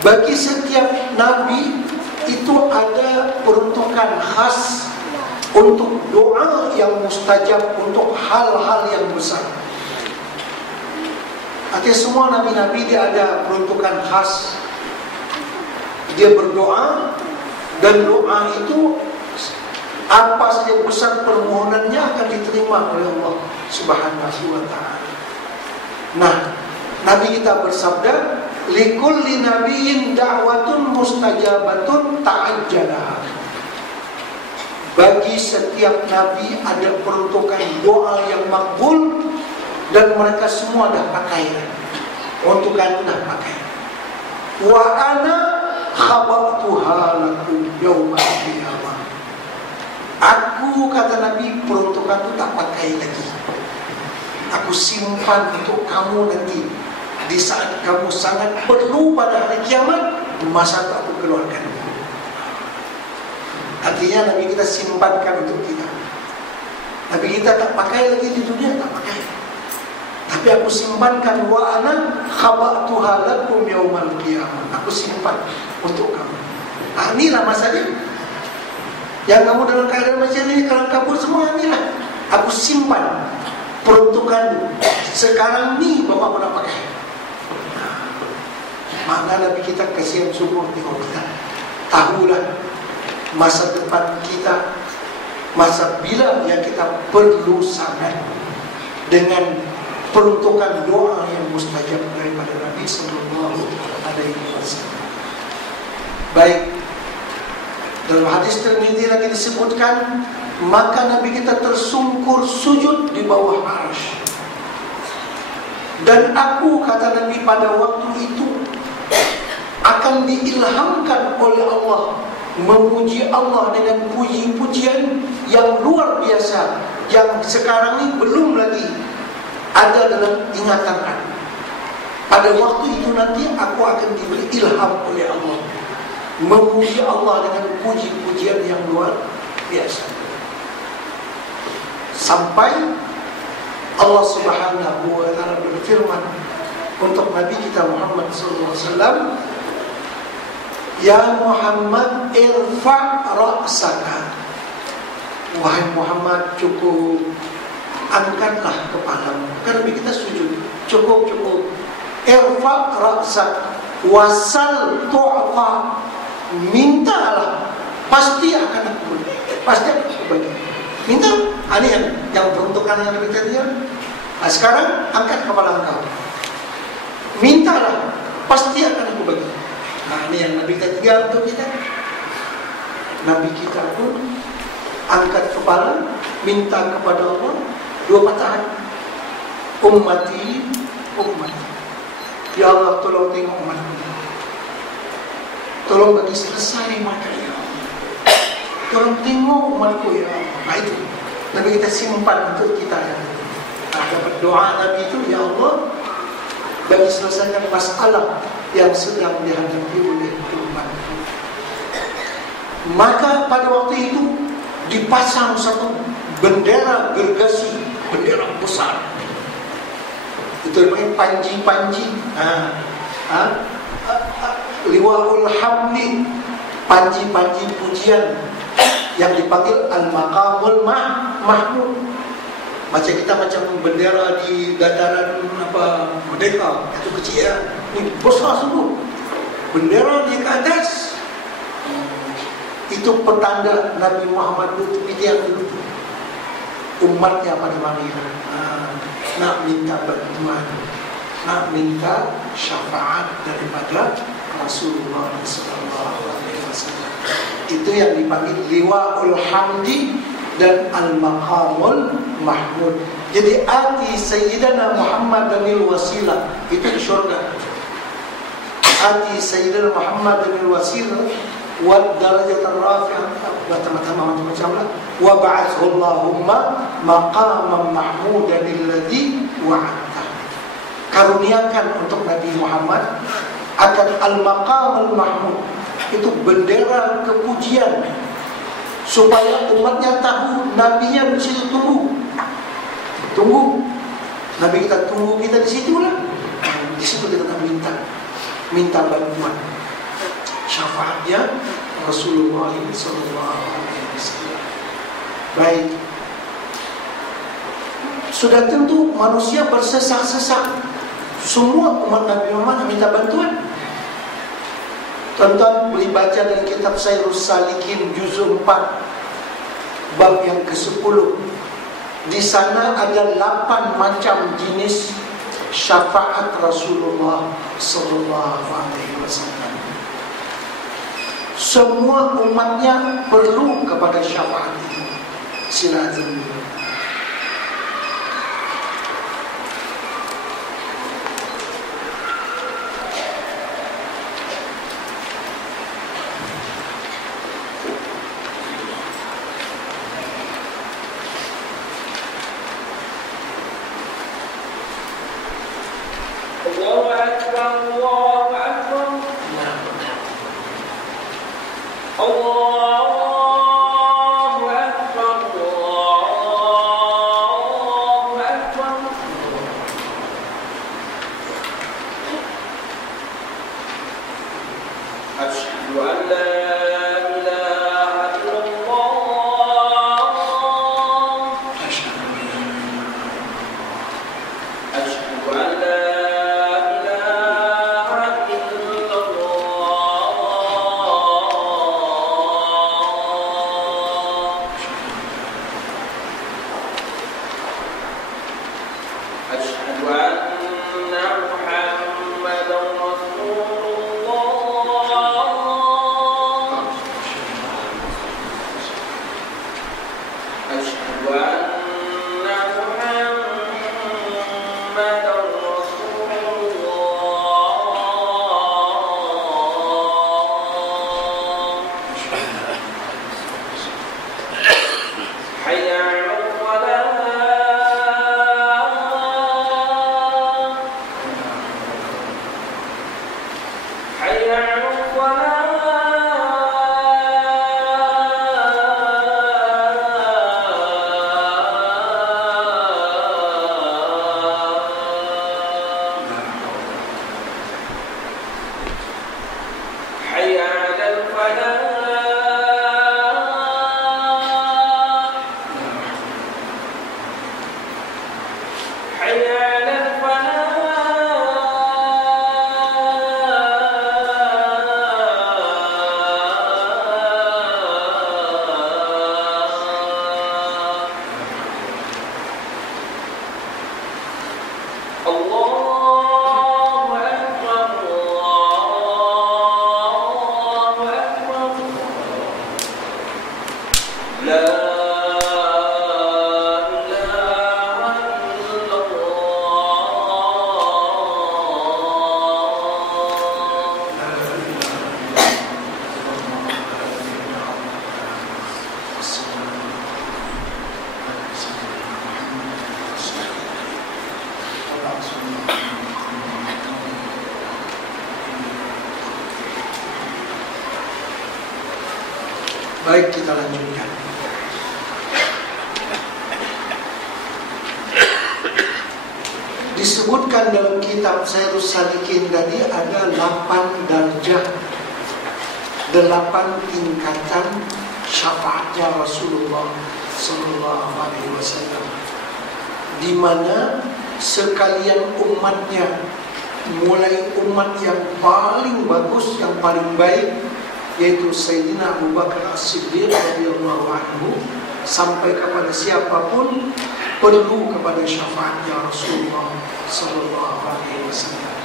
Bagi setiap nabi itu ada peruntukan khas untuk doa yang mustajab, untuk hal-hal yang besar. Artinya semua nabi-nabi dia ada peruntukan khas. Dia berdoa, dan doa itu apa saja besar permohonannya akan diterima oleh Allah Subhanahu wa ta'ala. Nah, Nabi kita bersabda, likulli nabiyyin da'watun mustajabatun ta'ajjalaha. Bagi setiap nabi ada peruntukan doa yang makbul, dan mereka semua dah pakai. Peruntukan dah pakai. Wa ana khabatuha lakum yawmal qiyamah. Aku, kata Nabi, peruntukan itu tak pakai lagi. Aku simpan untuk kamu nanti. Di saat kamu sangat perlu pada hari kiamat, masa itu aku keluarkan. Artinya Nabi kita simpankan untuk kita. Nabi kita tak pakai lagi di dunia, tak pakai. Tapi aku simpankan, wa ana khabatuha lakum yawmal qiyamah. Aku simpan untuk kamu. Inilah masanya. Yang kamu dalam keadaan macam ini, kalau kabur semua, inilah aku simpan peruntukan. Sekarang ni Bapak pernah pakai. Maka Nabi kita kasihan sungguh tengok kita. Tahulah masa depan kita, masa bila yang kita perlu sangat dengan peruntukan doa yang mustajab daripada Nabi sallallahu alaihi wasallam. Baik, dalam hadis Tirmidzi lagi disebutkan, maka Nabi kita tersungkur sujud di bawah arsy. Dan aku, kata Nabi, pada waktu itu akan diilhamkan oleh Allah memuji Allah dengan puji-pujian yang luar biasa, yang sekarang ini belum lagi ada dalam ingatan aku. Pada waktu itu nanti aku akan diberi ilham oleh Allah, memuji Allah dengan puji-pujian yang luar biasa, sampai Allah Subhanahu wa ta'ala berfirman untuk Nabi kita Muhammad sallallahu alaihi wasallam, ya Muhammad irfa' ra'saka, wahai Muhammad cukup angkatlah kepalamu. Karena kita sujud, cukup irfa' ra'saka wasal tu'ta, mintalah pasti akan aku bagi. Minta, ini yang peruntukan yang lebih kecil. Nah, sekarang angkat kepala engkau, mintalah pasti akan aku bagi. Nah, ini yang Nabi ketiga untuk kita. Nabi kita pun angkat kepala, minta kepada Allah, dua patahan, ummati, ya Allah tolong tengok umatku, tolong bagi selesai mereka ya Allah, tolong tengok umatku ya Allah. Nah itu Nabi kita simpan untuk kita ya. Nah, dapat doa Nabi itu, ya Allah bagi selesaikan masalah yang sedang dihadapi oleh umat. Maka pada waktu itu dipasang satu bendera gergasi, bendera besar. Itu namanya panji-panji. Liwaul hamdi, panji-panji pujian yang dipanggil al-maqamul mahmud. Macam kita macam bendera di dataran Merdeka, itu kecil ya. Ini besar semua. Bendera di atas. Itu petanda Nabi Muhammad itu yang dulu umatnya pada hari nak minta bantuan, nak minta syafaat daripada Rasulullah SAW. Itu yang dipanggil liwaul hamdi dan al-maqamul mahmud. Jadi ati Sayyidina Muhammad danil wasilah, itu di syurga. Ati Sayyidina Muhammad danil wasilah wa darajat ar-rafi'ah wa macam-macam lah. Wa ba'athu Allahumma maqaman mahmudan alladhi wa'adta. Karuniakan untuk Nabi Muhammad akan al-maqam al-mahmud, itu bendera kepujian, supaya umatnya tahu Nabinya di situ tunggu. Nabi kita tunggu kita di situ lah. Di situ kita minta bantuan, syafaatnya Rasulullah SAW. Baik, sudah tentu manusia bersesak-sesak. Semua umat Nabi Muhammad minta bantuan. Tuan-tuan boleh baca dari kitab Sayrus Salikin juzul 4 bab yang ke-10. Di sana ada 8 macam jenis syafaat Rasulullah SAW. Semua umatnya perlu kepada syafaat itu. Silakan. حي على الصلاة Baik, kita lanjutkan. Disebutkan dalam kitab Syairus Salikin tadi ada 8 darjah, 8 tingkatan syafaatnya Rasulullah Sallallahu Alaihi Wasallam, di mana sekalian umatnya, mulai umat yang paling bagus, yang paling baik, yaitu Sayyidina Abu Bakar As-Siddiq radhiyallahu anhu, sampai kepada siapapun perlu kepada syafaatnya Rasulullah sallallahu alaihi wasallam.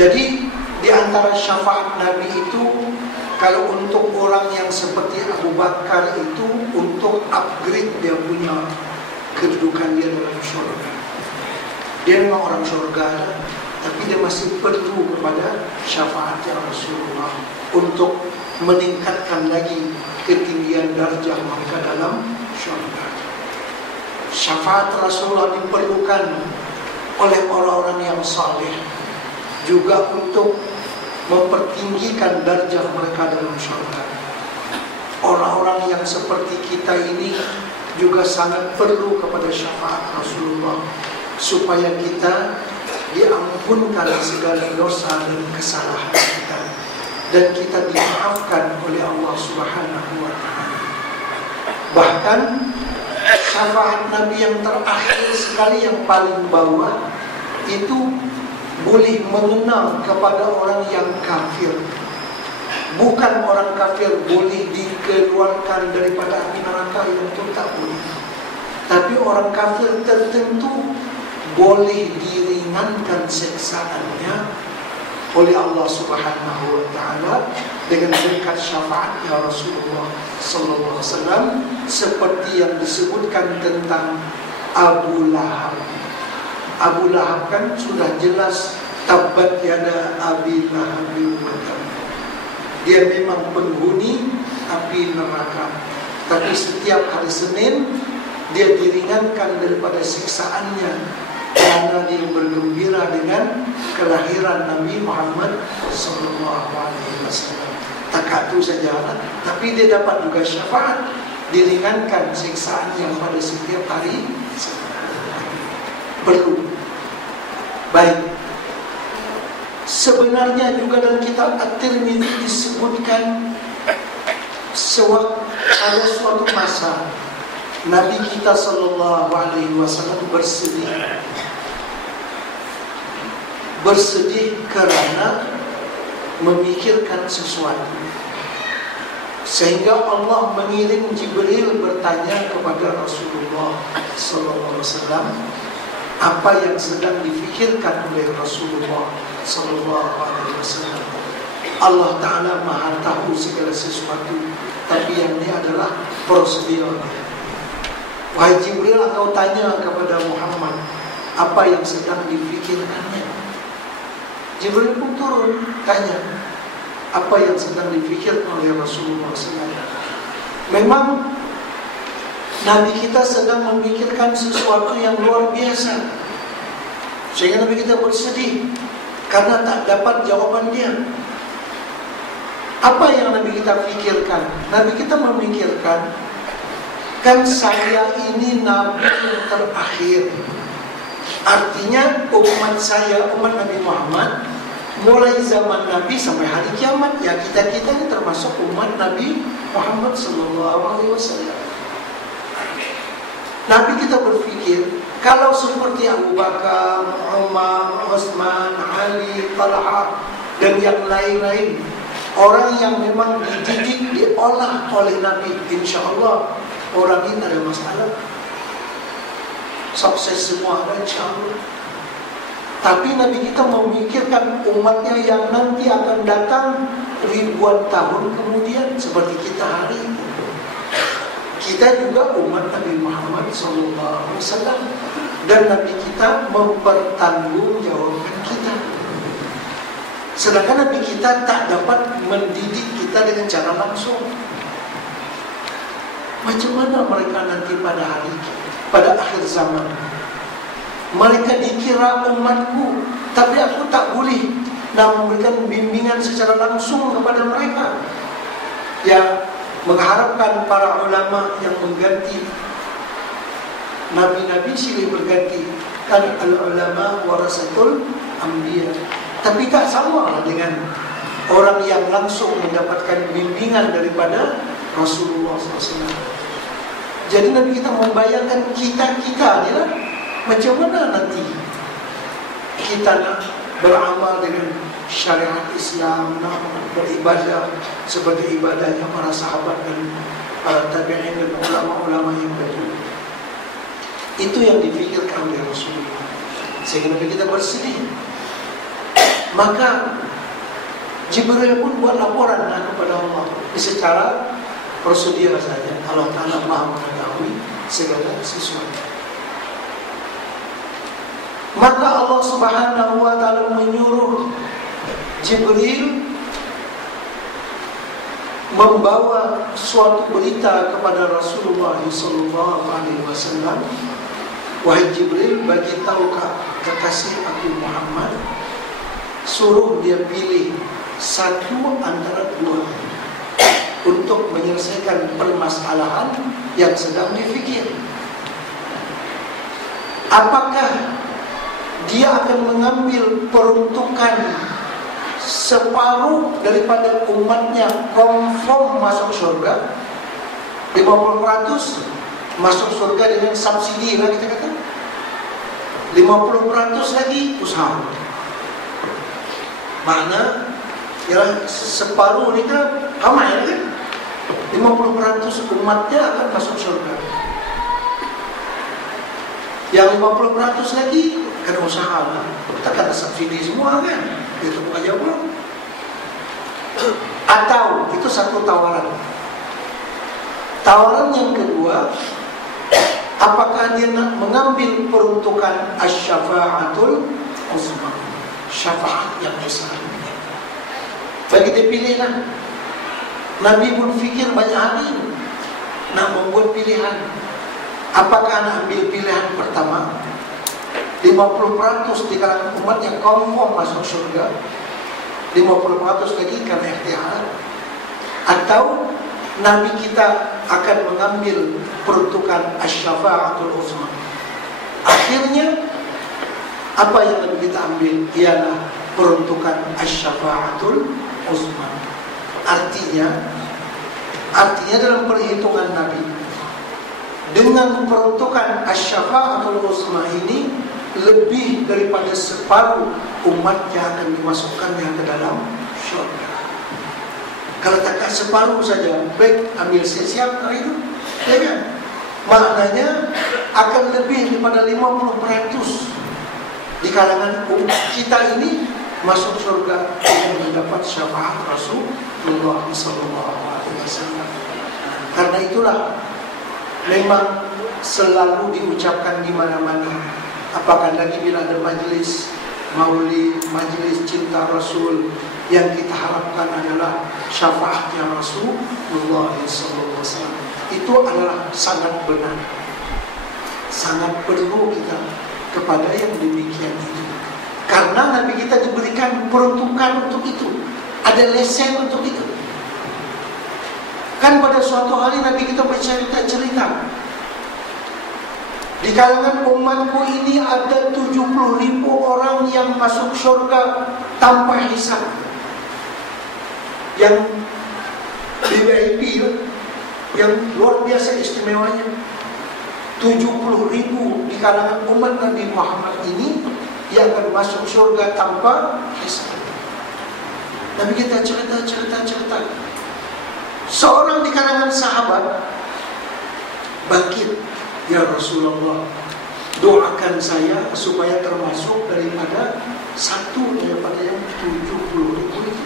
Jadi di antara syafaat Nabi itu, kalau untuk orang yang seperti Abu Bakar itu, untuk upgrade dia punya kedudukan dia dalam surga. Dia memang orang surga, tapi dia masih perlu kepada syafaatnya Rasulullah untuk meningkatkan lagi ketinggian darjah mereka dalam syurga. Syafaat Rasulullah diperlukan oleh orang-orang yang saleh juga untuk mempertinggikan darjah mereka dalam syurga. Orang-orang yang seperti kita ini juga sangat perlu kepada syafaat Rasulullah, supaya kita diampunkan segala dosa dan kesalahan kita, dan kita dimaafkan oleh Allah Subhanahu wa Ta'ala. Bahkan syafaat Nabi yang terakhir sekali, yang paling bawah, itu boleh mengenal kepada orang yang kafir. Bukan orang kafir boleh dikeluarkan daripada api neraka, itu tak boleh. Tapi orang kafir tertentu boleh diringankan siksaannya oleh Allah Subhanahu wa Ta'ala dengan berkat syafaatnya Rasulullah sallallahu alaihi wasallam, seperti yang disebutkan tentang Abu Lahab. Abu Lahab kan sudah jelas, tabbat yada Abi Lahab wa tab. Dia memang penghuni api neraka, tapi setiap hari Senin dia diringankan daripada siksaannya karena dia bergembira dengan kelahiran Nabi Muhammad sallallahu alaihi wasallam. Tak itu saja, tapi dia dapat juga syafaat, diringankan siksaan yang pada setiap hari perlu. Baik. Sebenarnya juga dalam kitab At-Tirmidzi disebutkan pada suatu masa Nabi kita sallallahu alaihi wasallam bersedih karena memikirkan sesuatu, sehingga Allah mengirim Jibril bertanya kepada Rasulullah sallallahu alaihi wasallam apa yang sedang difikirkan oleh Rasulullah sallallahu alaihi wasallam. Allah Ta'ala Maha tahu segala sesuatu, tapi yang ini adalah prosedurnya. Wahai Jibril, engkau tanya kepada Muhammad apa yang sedang difikirkannya. Jibril pun turun tanya apa yang sedang difikirkan oleh Rasulullah SAW. Memang Nabi kita sedang memikirkan sesuatu yang luar biasa, sehingga Nabi kita bersedih karena tak dapat jawaban dia. Apa yang Nabi kita pikirkan? Nabi kita memikirkan, kan saya ini Nabi yang terakhir. Artinya umat saya, umat Nabi Muhammad, mulai zaman Nabi sampai hari kiamat, ya kita ini termasuk umat Nabi Muhammad sallallahu alaihi wasallam. Nabi kita berpikir, kalau seperti Abu Bakar, Umar, Utsman, Ali, Talha, dan yang lain-lain, orang yang memang dididik, diolah oleh Nabi, insya Allah orang ini ada masalah, sukses semua ada insya Allah. Tapi Nabi kita memikirkan umatnya yang nanti akan datang ribuan tahun kemudian, seperti kita hari ini. Kita juga umat Nabi Muhammad SAW, dan Nabi kita mempertanggungjawabkan kita. Sedangkan Nabi kita tak dapat mendidik kita dengan cara langsung. Macam mana mereka nanti pada akhir zaman? Mereka dikira umatku, tapi aku tak boleh memberikan bimbingan secara langsung kepada mereka. Ya, mengharapkan para ulama yang mengganti nabi-nabi silih berganti, kan al-ulama warasatul anbiya. Tapi tak sama dengan orang yang langsung mendapatkan bimbingan daripada Rasulullah SAW. Jadi Nabi kita membayangkan kita ni lah, macam mana nanti kita nak beramal dengan syariat Islam, nak beribadah seperti ibadahnya para sahabat dan para tabi'in dan ulama-ulama yang berdulu. Itu yang difikirkan oleh Rasulullah, sehingga Nabi kita bersedih. Maka Jibril pun buat laporan kepada Allah. Secara prosedur saja, Allah Ta'ala Maha mengetahui segala sesuatu. Maka Allah Subhanahu wa Ta'ala menyuruh Jibril membawa suatu berita kepada Rasulullah SAW. Wahai Jibril, bagi tahu kekasih aku Muhammad, suruh dia pilih satu antara dua untuk menyelesaikan permasalahan yang sedang difikir. Apakah dia akan mengambil peruntukan separuh daripada umatnya confirm masuk surga, 50% masuk surga dengan subsidi lah kita kata, 50% lagi usaha. Mana ya separuh ni kan ramai kan, 50% umatnya akan masuk surga, yang 50% lagi kena usaha lah, takkan ada subsidi semua kan, itu bukan jawab. Atau itu satu tawaran. Tawaran yang kedua, apakah dia nak mengambil peruntukan asy-syafa'atul uzma, syafaat yang besar. Bagi dia pilihlah. Nabi pun fikir banyak hari nak membuat pilihan. Apakah nak ambil pilihan pertama, 50% di kalangan umat yang confirm masuk surga, 50% lagi karena ikhtiar, atau Nabi kita akan mengambil peruntukan asy-syafa'atul uzma. Akhirnya apa yang Nabi kita ambil ialah peruntukan asy-syafa'atul uzma. Artinya dalam perhitungan Nabi, dengan peruntukan asy-syafa'atul uzma ini, lebih daripada separuh umat yang akan dimasukkannya ke dalam syurga. Kalau takkan separuh saja, baik ambil siap-siap hari itu, ya kan? Maknanya akan lebih daripada 50% di kalangan umat kita ini masuk surga dengan mendapat syafaat Rasulullah SAW. Karena itulah memang selalu diucapkan di mana-mana. Apakah lagi bila ada majlis maulid, majlis cinta Rasul, yang kita harapkan adalah syafaatnya Rasulullah SAW. Itu adalah sangat benar, sangat perlu kita kepada yang demikian itu. Karena Nabi kita diberikan peruntukan untuk itu, ada lesen untuk itu. Kan pada suatu hari Nabi kita bercerita, di kalangan umatku ini ada 70.000 orang yang masuk surga tanpa hisab, yang VIP, yang luar biasa istimewanya. 70.000 di kalangan umat Nabi Muhammad ini yang akan masuk surga tanpa hisab. Nabi kita cerita. Seorang di kalangan sahabat bangkit, ya Rasulullah, doakan saya supaya termasuk daripada satu daripada yang 70.000 itu.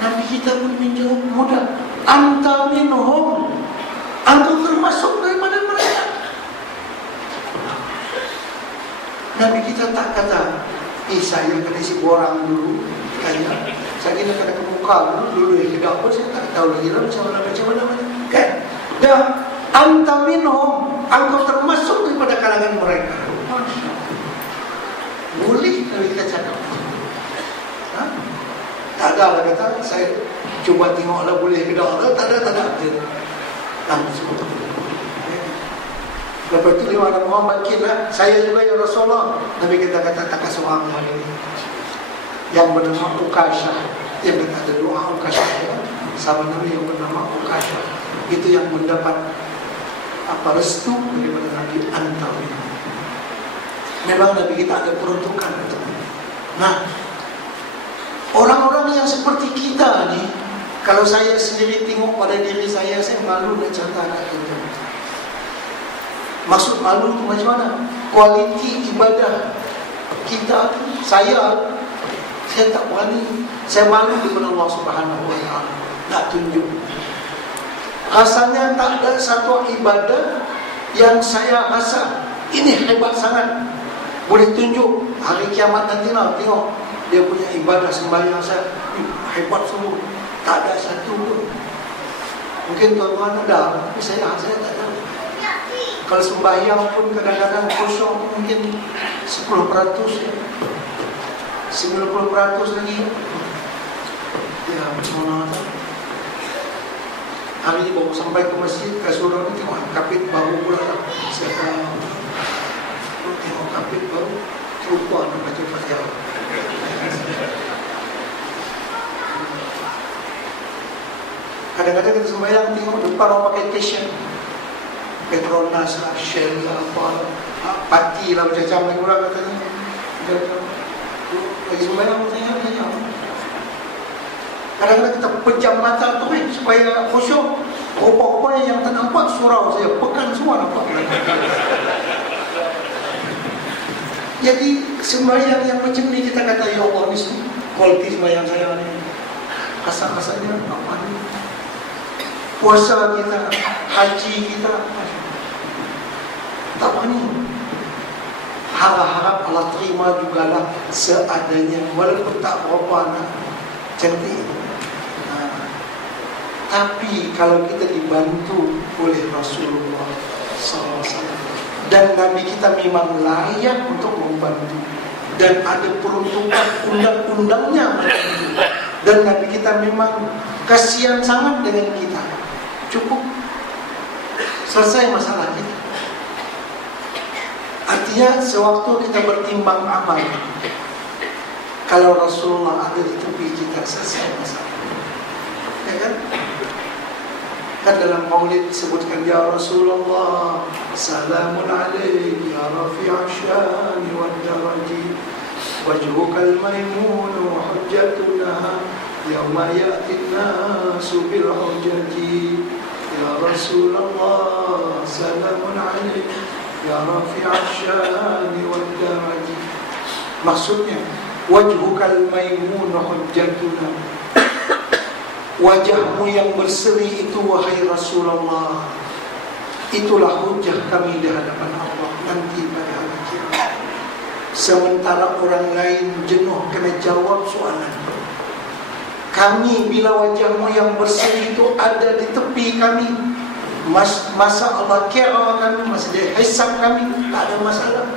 Nabi kita pun menjawab mudah, anta minhum, engkau termasuk daripada mereka. Nabi kita tak kata, saya kena isi borang dulu, tanya, saya kena kena ke muka dulu, tidak apa, saya tak tahu lagi lah macam mana, kan? Dah, anta minhum, engkau termasuk daripada kalangan mereka. Boleh Nabi kita cakap. Tak ada lah kata, saya cuba tengoklah boleh ke tak, tak ada. Langsung. Lepas itu lima orang Muhammad bangkitlah, saya juga ya Rasulullah. Nabi kita kata tak seorang hari ini yang bernama Uqasyah, yang kata ada doa Uqasyah, sahabat Nabi yang bernama Uqasyah, itu yang mendapat restu daripada Nabi Antawi. Memang Nabi kita ada peruntukan itu. Nah, orang-orang yang seperti kita ni, kalau saya sendiri tengok pada diri saya malu nak cerita kat kita. Maksud malu tu macam mana? Kualiti ibadah kita, saya tak berani. Saya malu kepada Allah Subhanahu Wa Taala nak tunjuk. Rasanya tak ada satu ibadah yang saya rasa ini hebat sangat, boleh tunjuk hari kiamat nanti lah. Tengok dia punya ibadah sembahyang saya hebat sungguh. Tak ada satu pun. Mungkin tuan-tuan ada, tapi saya tak tahu. Kalau sembahyang pun kadang-kadang kosong, mungkin 10% ya. 90% lagi. Ya, macam mana tak? Hari ini baru sampai ke masjid, ke surau ni tengok kapit baru pula tak. Saya tahu, tengok kapit baru, lupa nak baca Fatihah. Kadang-kadang kita sembahyang tengok depan orang pakai fashion, Petronas lah, Shell lah, apa Pati lah, macam-macam lagi orang katanya. Lagi sembahyang tanya. Kadang-kadang kita pejam mata tu supaya khusyuk. Rupa-rupanya yang tak nampak surau saya, pekan semua nampak. Jadi sembahyang yang macam ni kita kata, ya Allah ni kualiti sembahyang saya ni, kasar-kasarnya apa ni, puasa kita, haji kita, tak berani. Harap-harap Allah terima jugalah seadanya, walaupun tak berapa nak cantik. Tapi kalau kita dibantu oleh Rasulullah SAW, dan Nabi kita memang layak untuk membantu, dan ada peruntukan undang-undangnya membantu, dan Nabi kita memang kasihan sangat dengan kita, cukup selesai masalah kita. Artinya sewaktu kita bertimbang amal, kalau Rasulullah ada di tepi kita, selesai masalah. Ya kan? Kan dalam maulid disebutkan, ya Rasulullah, salamun alaik ya rafi'ash syani wad daraji, wajhukal maimunu hujjatuna yawma ya'tin nasu bil hujjati, ya Rasulullah, salamun alaik ya rafi'ash syani wad daraji. Maksudnya, wajhukal maimunu hujjatuna, wajahmu yang berseri itu wahai Rasulullah, itulah hujah kami di hadapan Allah nanti pada hari kiamat. Sementara orang lain jenuh kena jawab soalan, kami bila wajahmu yang berseri itu ada di tepi kami, masa Allah kira kami, masa dia hisab kami, tak ada masalah.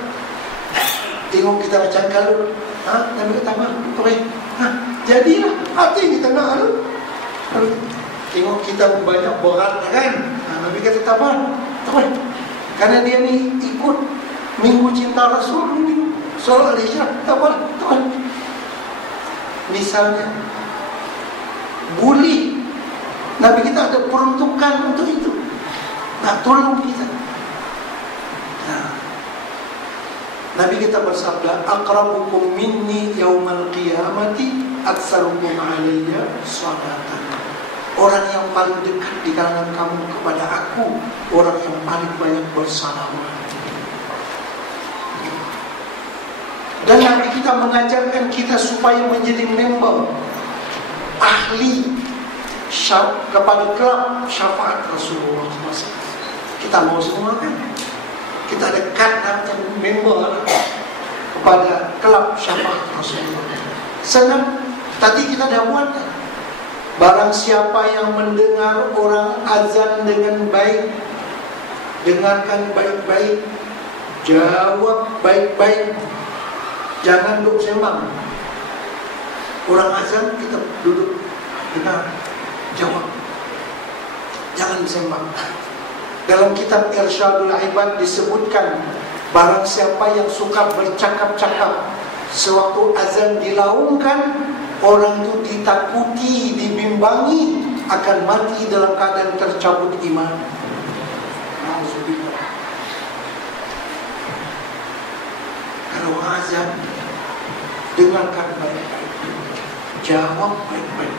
Tengok kita macam kalut, Nabi kata apa? Jadilah hati kita nak kalut. Tengok kita banyak berat kan, Nabi kata tak apa, karena dia ni ikut minggu cinta Rasul ni, Sallallahu Alaihi Wasallam, tak apa. Misalnya bully, Nabi kita ada peruntukan untuk itu. nak tolong kita. Nabi kita bersabda, aqrabukum minni yaumal qiyamati aktsarukum alayya salatan. Orang yang paling dekat di kalangan kamu kepada aku, orang yang paling banyak bersalawat. Dan Nabi kita mengajarkan kita supaya menjadi member ahli kepada kelab syafaat Rasulullah SAW. Kita mau semua kan? Kita dekat dan member kepada kelab syafaat Rasulullah. Senang, tadi kita dah buat kan? Barang siapa yang mendengar orang azan dengan baik, dengarkan baik-baik, jawab baik-baik, jangan duduk sembang. Orang azan kita duduk, dengar, jawab, jangan sembang. Dalam kitab Irsyadul Ibad disebutkan, barang siapa yang suka bercakap-cakap sewaktu azan dilaungkan, orang itu ditakuti, dibimbangi akan mati dalam keadaan tercabut iman. Alhamdulillah. Kalau azan, dengarkan baik-baik, jawab baik-baik.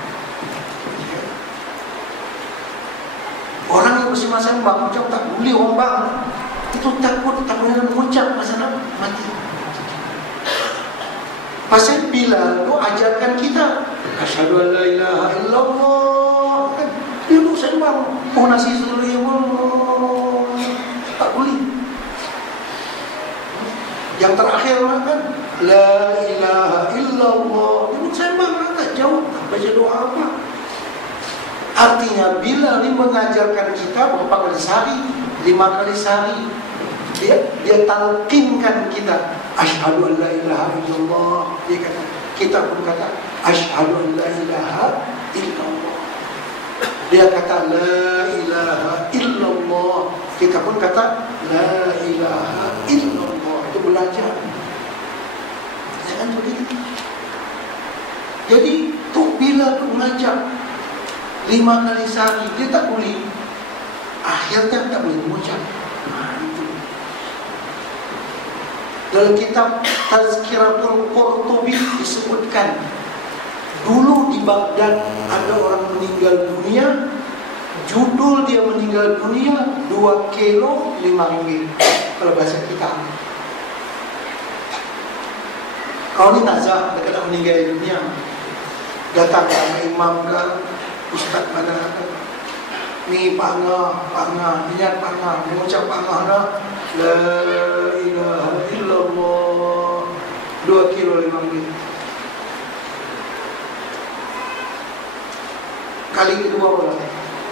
Orang yang bersama sembang macam tak boleh orang bang, itu takutnya mengucap masalah mati. Pasal Bilal tu ajarkan kita asyhadu an la ilaha illallah. Dia duduk sembang, oh nasi suri Allah, tak boleh. Yang terakhir kan la ilaha illallah, dia duduk sembang, tak jawab, tak baca doa apa. Artinya Bilal ini mengajarkan kita berapa kali sehari, 5 kali sehari. Dia talqinkan kita asyhadu an la ilaha illallah. Dia kata, kita pun kata asyhadu an la ilaha illallah. Dia kata la ilaha illallah. Kita pun kata la ilaha illallah. Itu belajar. Jangan begitu. Jadi tu bila tu mengajar 5 kali sehari, dia tak boleh. Akhirnya tak boleh mengucap. Itu. Dalam kitab Tazkiratul Qurtubi disebutkan, dulu di Baghdad ada orang meninggal dunia, judul dia meninggal dunia 2 kilo 5 ringgit. Kalau bahasa kita, kau ni nazar dekat nak meninggal dunia, datang sama imam ke, ustaz mana ke, ni Pak Ngah, niat Pak Ngah, mengucap Pak Ngah dah, la ilaha illallah, 2 kilo 5 ringgit. Kali kedua pula,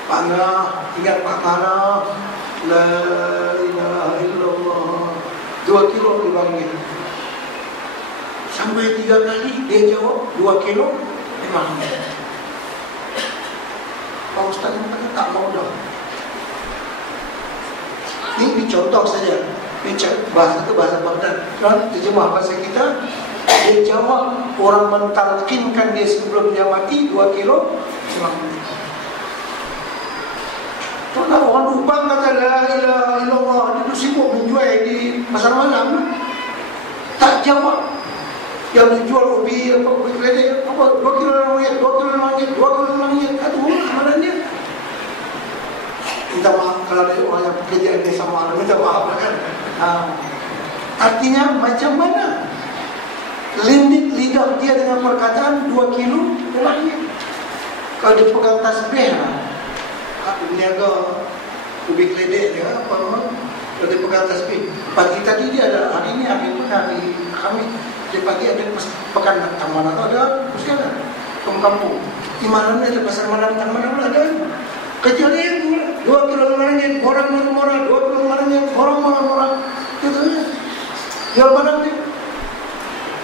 Pak Ngah, ingat Pak Ngah, la ilaha illallah, 2 kilo 5 ringgit. Sampai 3 kali dia jawab 2 kilo 5 ringgit. Pak Ustaz kata tak mau dah. Ini contoh saja. Ini bahasa itu bahasa Baghdad. Kan terjemah bahasa kita, dia jawab, orang mentalkinkan dia sebelum dia mati 2 kilo 5 ringgit. Kalau orang Kupang kata la ilaha illallah, dia sibuk menjual di pasar malam, tak jawab. Yang menjual ubi apa, ubi keledek apa, 2 kilo 5 ringgit, 2 kilo 5 ringgit, 2 kilo 5 ringgit. Aduh, mana dia? Minta maaf kalau ada orang yang pekerjaan dia sama, minta maaf kan. Artinya macam mana limit lidah dia dengan perkataan 2 kilo 5 ringgit. Kalau dia pegang tasbih niaga ubi keledek dia apa, kalau dia pegang tasbih. Pagi tadi dia ada, hari ini hari Khamis, dia pagi ada pekan taman atau ada puskala kampung. Di malam ada pasar malam taman ada. Kerja dia 2 kilo 5 ringgit, orang murah, 2 kilo 5 ringgit, orang murah. Gitu ya. Jual barang dia.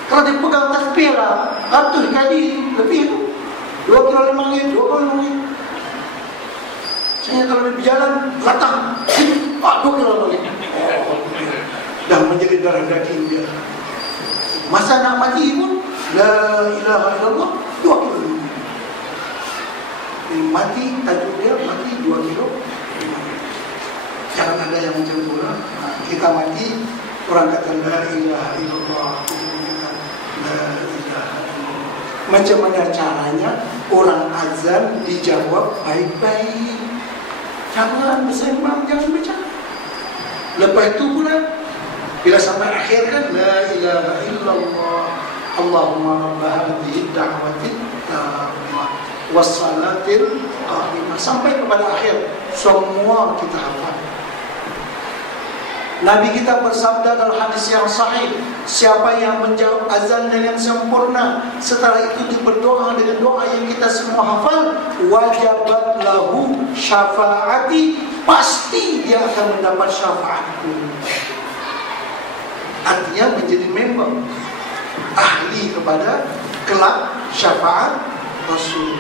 Kalau dia pegang tasbih lah, 100 kali lebih tu. 2 kilo 5 ringgit, 2 kilo 5 ringgit. Saya kalau dia berjalan, latang, 2 kilo 5 ringgit. Dah menjadi darah daging dia. Masa nak mati pun, la ilaha illallah, 2 kilo 5 ringgit. Mati, tajuk dia mati 2 kilo 5 ringgit. Jangan ada yang mencemburu. Kita mati, orang kata la ilaha illallah, la ilaha illallah. Macam mana caranya orang azan dijawab baik-baik. Jangan bersembang, jangan bicara. Lepas itu pula bila sampai akhir kan la ilaha illallah Allahumma rabb hadhihi da'wati tammah wassalatil qa'imah sampai kepada akhir semua kita hafal. Nabi kita bersabda dalam hadis yang sahih, siapa yang menjawab azan dengan sempurna, setelah itu berdoa dengan doa yang kita semua hafal, wajabat lahu syafaati, pasti dia akan mendapat syafaatku. Artinya menjadi member, ahli kepada kelak syafaat Rasul.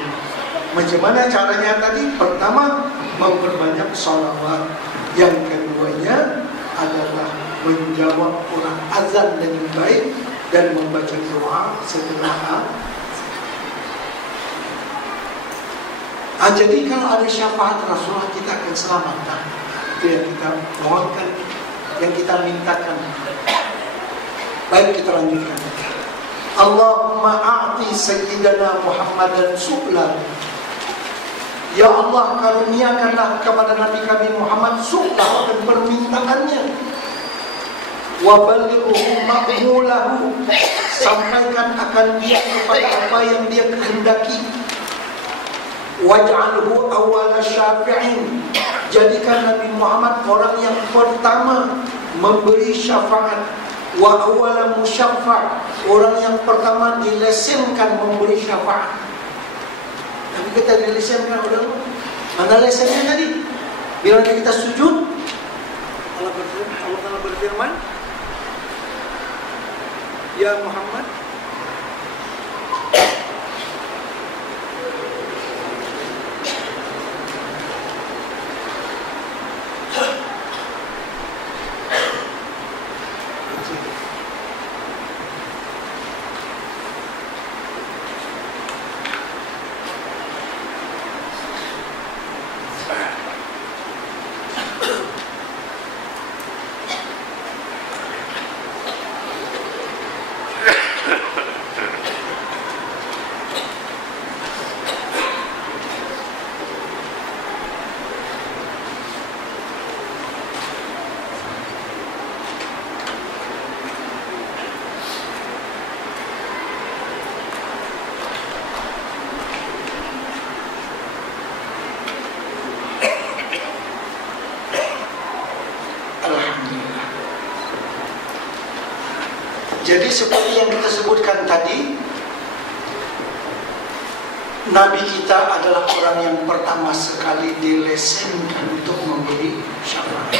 Macam mana caranya tadi? Pertama, memperbanyak sholawat. Yang keduanya adalah menjawab orang azan dengan baik dan membaca doa setelah jadi kalau ada syafaat Rasulullah kita akan selamat. Itu yang kita mohonkan, yang kita mintakan. Baik, kita lanjutkan. Allahumma a'ti sayyidana Muhammadan su'lan. Ya Allah, karuniakanlah kepada Nabi kami Muhammad su'lah dan permintaannya. Wa ballighu maqmulahu, sampaikan akan dia kepada apa yang dia kehendaki. Waj'alhu awwala syafi'in, jadikan Nabi Muhammad orang yang pertama memberi syafaat. Wa awwala musyaffa', orang yang pertama dilesenkan memberi syafaat. Tapi kita dilesenkan orang mana lesennya tadi? Bila kita sujud, Allah Ta'ala berfirman, ya Muhammad, jadi seperti yang kita sebutkan tadi, Nabi kita adalah orang yang pertama sekali dilesenkan untuk memberi syafaat.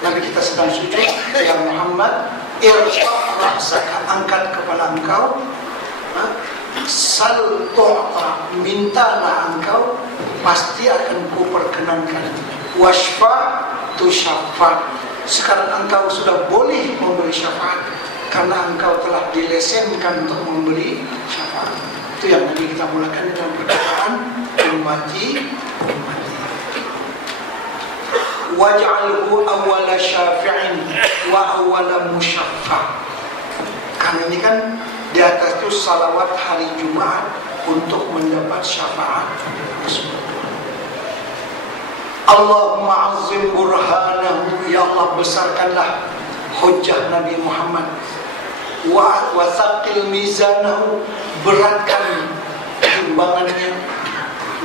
Nabi kita sedang sujud, ya Muhammad, irfa' ra'saka, angkat kepala engkau, sal tu'ta, mintalah engkau, pasti akan kuperkenankan. Washfa' tushaffa', sekarang engkau sudah boleh memberi syafaat karena engkau telah dilesenkan untuk memberi syafaat. Itu yang nanti kita mulakan dengan perkataan ummati. Waj'alhu awwala syafi'in wa awwala musyaffa'. Karena ini kan di atas itu salawat hari Jumat untuk mendapat syafaat Rasulullah. Allahumma azzim burhanahu, ya Allah besarkanlah hujjah Nabi Muhammad. Wa thaqil mizanahu, beratkan timbangannya.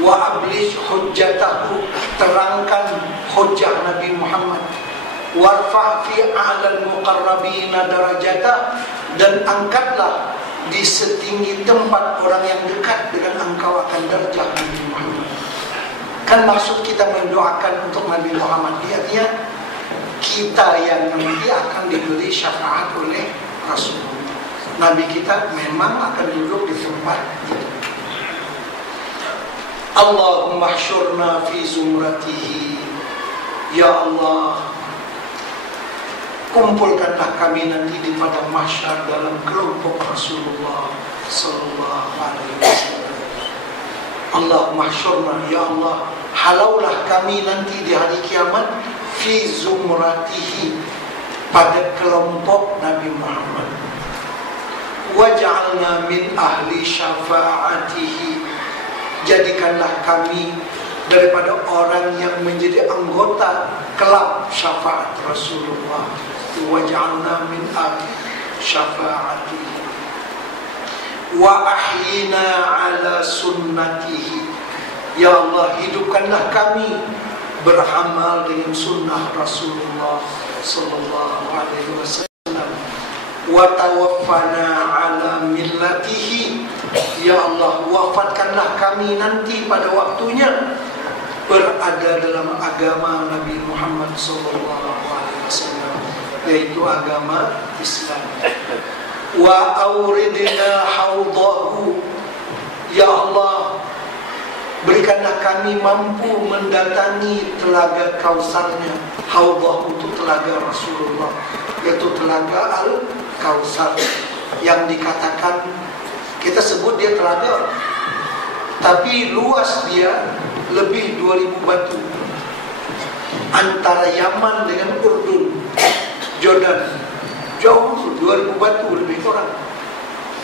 Wa ablish hujjatahu, terangkan hujjah Nabi Muhammad. Warfa' fi a'lal muqarrabina darajatah, dan angkatlah di setinggi tempat orang yang dekat dengan engkau akan derajat Nabi Muhammad. Kan maksud kita mendoakan untuk Nabi Muhammad, artinya kita yang nanti akan diberi syafaat oleh Rasulullah. Nabi kita memang akan duduk di tempat itu. Allahumma hsyurna fi zumratihi, ya Allah, kumpulkanlah kami nanti di padang mahsyar dalam kelompok Rasulullah sallallahu alaihi wasallam. Allahumma hsyurna, ya Allah, halaulah kami nanti di hari kiamat fi fi zumratihi, pada kelompok Nabi Muhammad. Waj'alna min ahli syafa'atihi, jadikanlah kami daripada orang yang menjadi anggota kelab syafaat Rasulullah. Waj'alna min ahli syafa'atihi wa ahyina ala sunnatihi, ya Allah, hidupkanlah kami beramal dengan sunnah Rasulullah sallallahu alaihi wasallam. Wa tawaffana ala millatihi, ya Allah, wafatkanlah kami nanti pada waktunya berada dalam agama Nabi Muhammad sallallahu alaihi wasallam, yaitu agama Islam. Wa auridna haudahu, ya Allah, berikanlah kami mampu mendatangi telaga Kausarnya. Haudah itu telaga Rasulullah, yaitu telaga Al-Kausar, yang dikatakan, kita sebut dia telaga, tapi luas dia lebih 2000 batu, antara Yaman dengan Urdun, Jordan, jauh 2000 batu lebih kurang.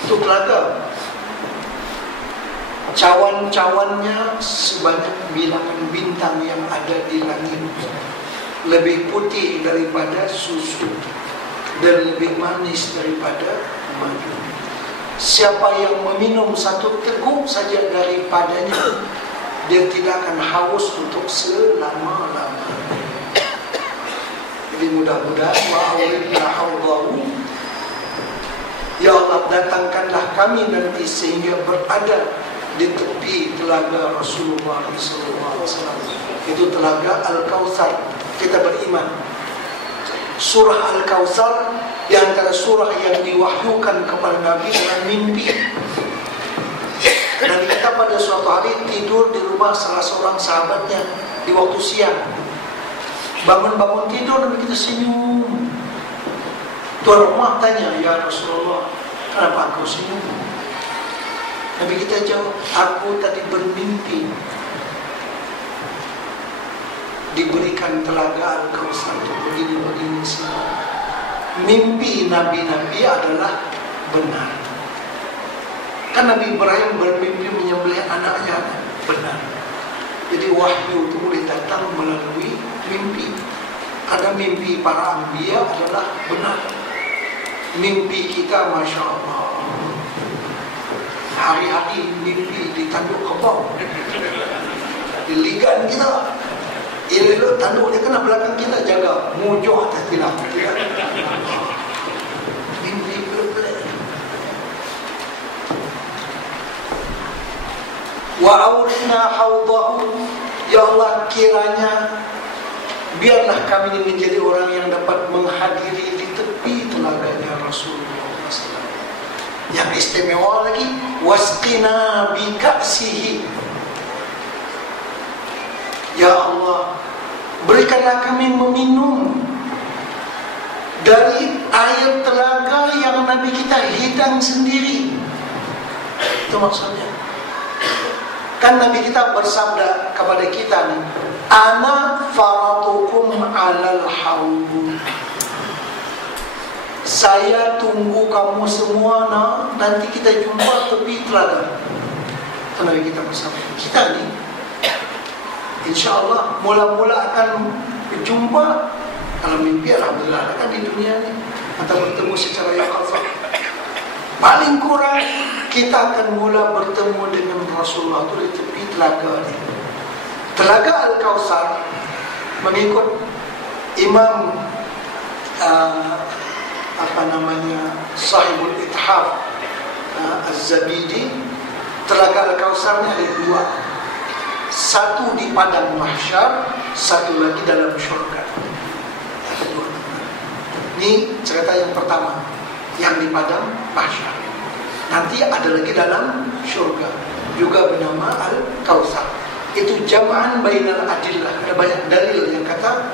Itu telaga. Cawan-cawannya sebanyak bilangan bintang yang ada di langit, lebih putih daripada susu dan lebih manis daripada madu. Siapa yang meminum satu teguk saja daripadanya, dia tidak akan haus untuk selama-lamanya. Jadi mudah-mudahan wa'awidna hawdahu, ya Allah, datangkanlah kami nanti sehingga berada di tepi telaga Rasulullah SAW. Itu telaga Al-Kausar. Kita beriman surah Al-Kausar di antara surah yang diwahyukan kepada Nabi dengan mimpi. Dan kita pada suatu hari tidur di rumah salah seorang sahabatnya di waktu siang. Bangun-bangun tidur dan kita senyum. Tuan rumah tanya, ya Rasulullah, kenapa engkau senyum? Nabi kita jawab, aku tadi bermimpi diberikan telaga Al-Kausar itu begini-begini semua. Mimpi nabi-nabi adalah benar. Kan Nabi Ibrahim bermimpi menyembelih anaknya, benar. Jadi wahyu itu boleh datang melalui mimpi. Ada mimpi para anbiya adalah benar. Mimpi kita, Masya Allah, hari-hari mimpi ditanduk kebau, diligan kita. Elok tanduk dia kena belakang kita, jaga mujuh atas tilam. Mimpi pelik-pelik. Wa aurina haudahu, ya Allah, kiranya biarlah kami ini menjadi orang yang dapat menghadiri di tepi telaganya Rasulullah SAW. Yang istimewa lagi, wasqina bi ka'sihi, ya Allah, berikanlah kami meminum dari air telaga yang Nabi kita hidang sendiri. Itu maksudnya. Kan Nabi kita bersabda kepada kita nih, ana faratukum alal haud. Saya tunggu kamu semua nanti kita jumpa tepi telaga. Itu Nabi kita bersabda. Kita nih InsyaAllah mula-mula akan berjumpa. Kalau mimpi, alhamdulillah, kan di dunia ini atau bertemu secara yang khasar. Paling kurang kita akan mula bertemu dengan Rasulullah itu di tepi telaga ini. Telaga Al-Kausar, mengikut Imam Sahibul Ithaf Az-Zabidi, telaga Al-Kausar ini ada dua. Satu di padang mahsyar, satu lagi dalam syurga. Ini cerita yang pertama, yang di padang mahsyar. Nanti ada lagi dalam syurga, juga bernama Al-Kausar. Itu jam'an bainal adillah. Ada banyak dalil yang kata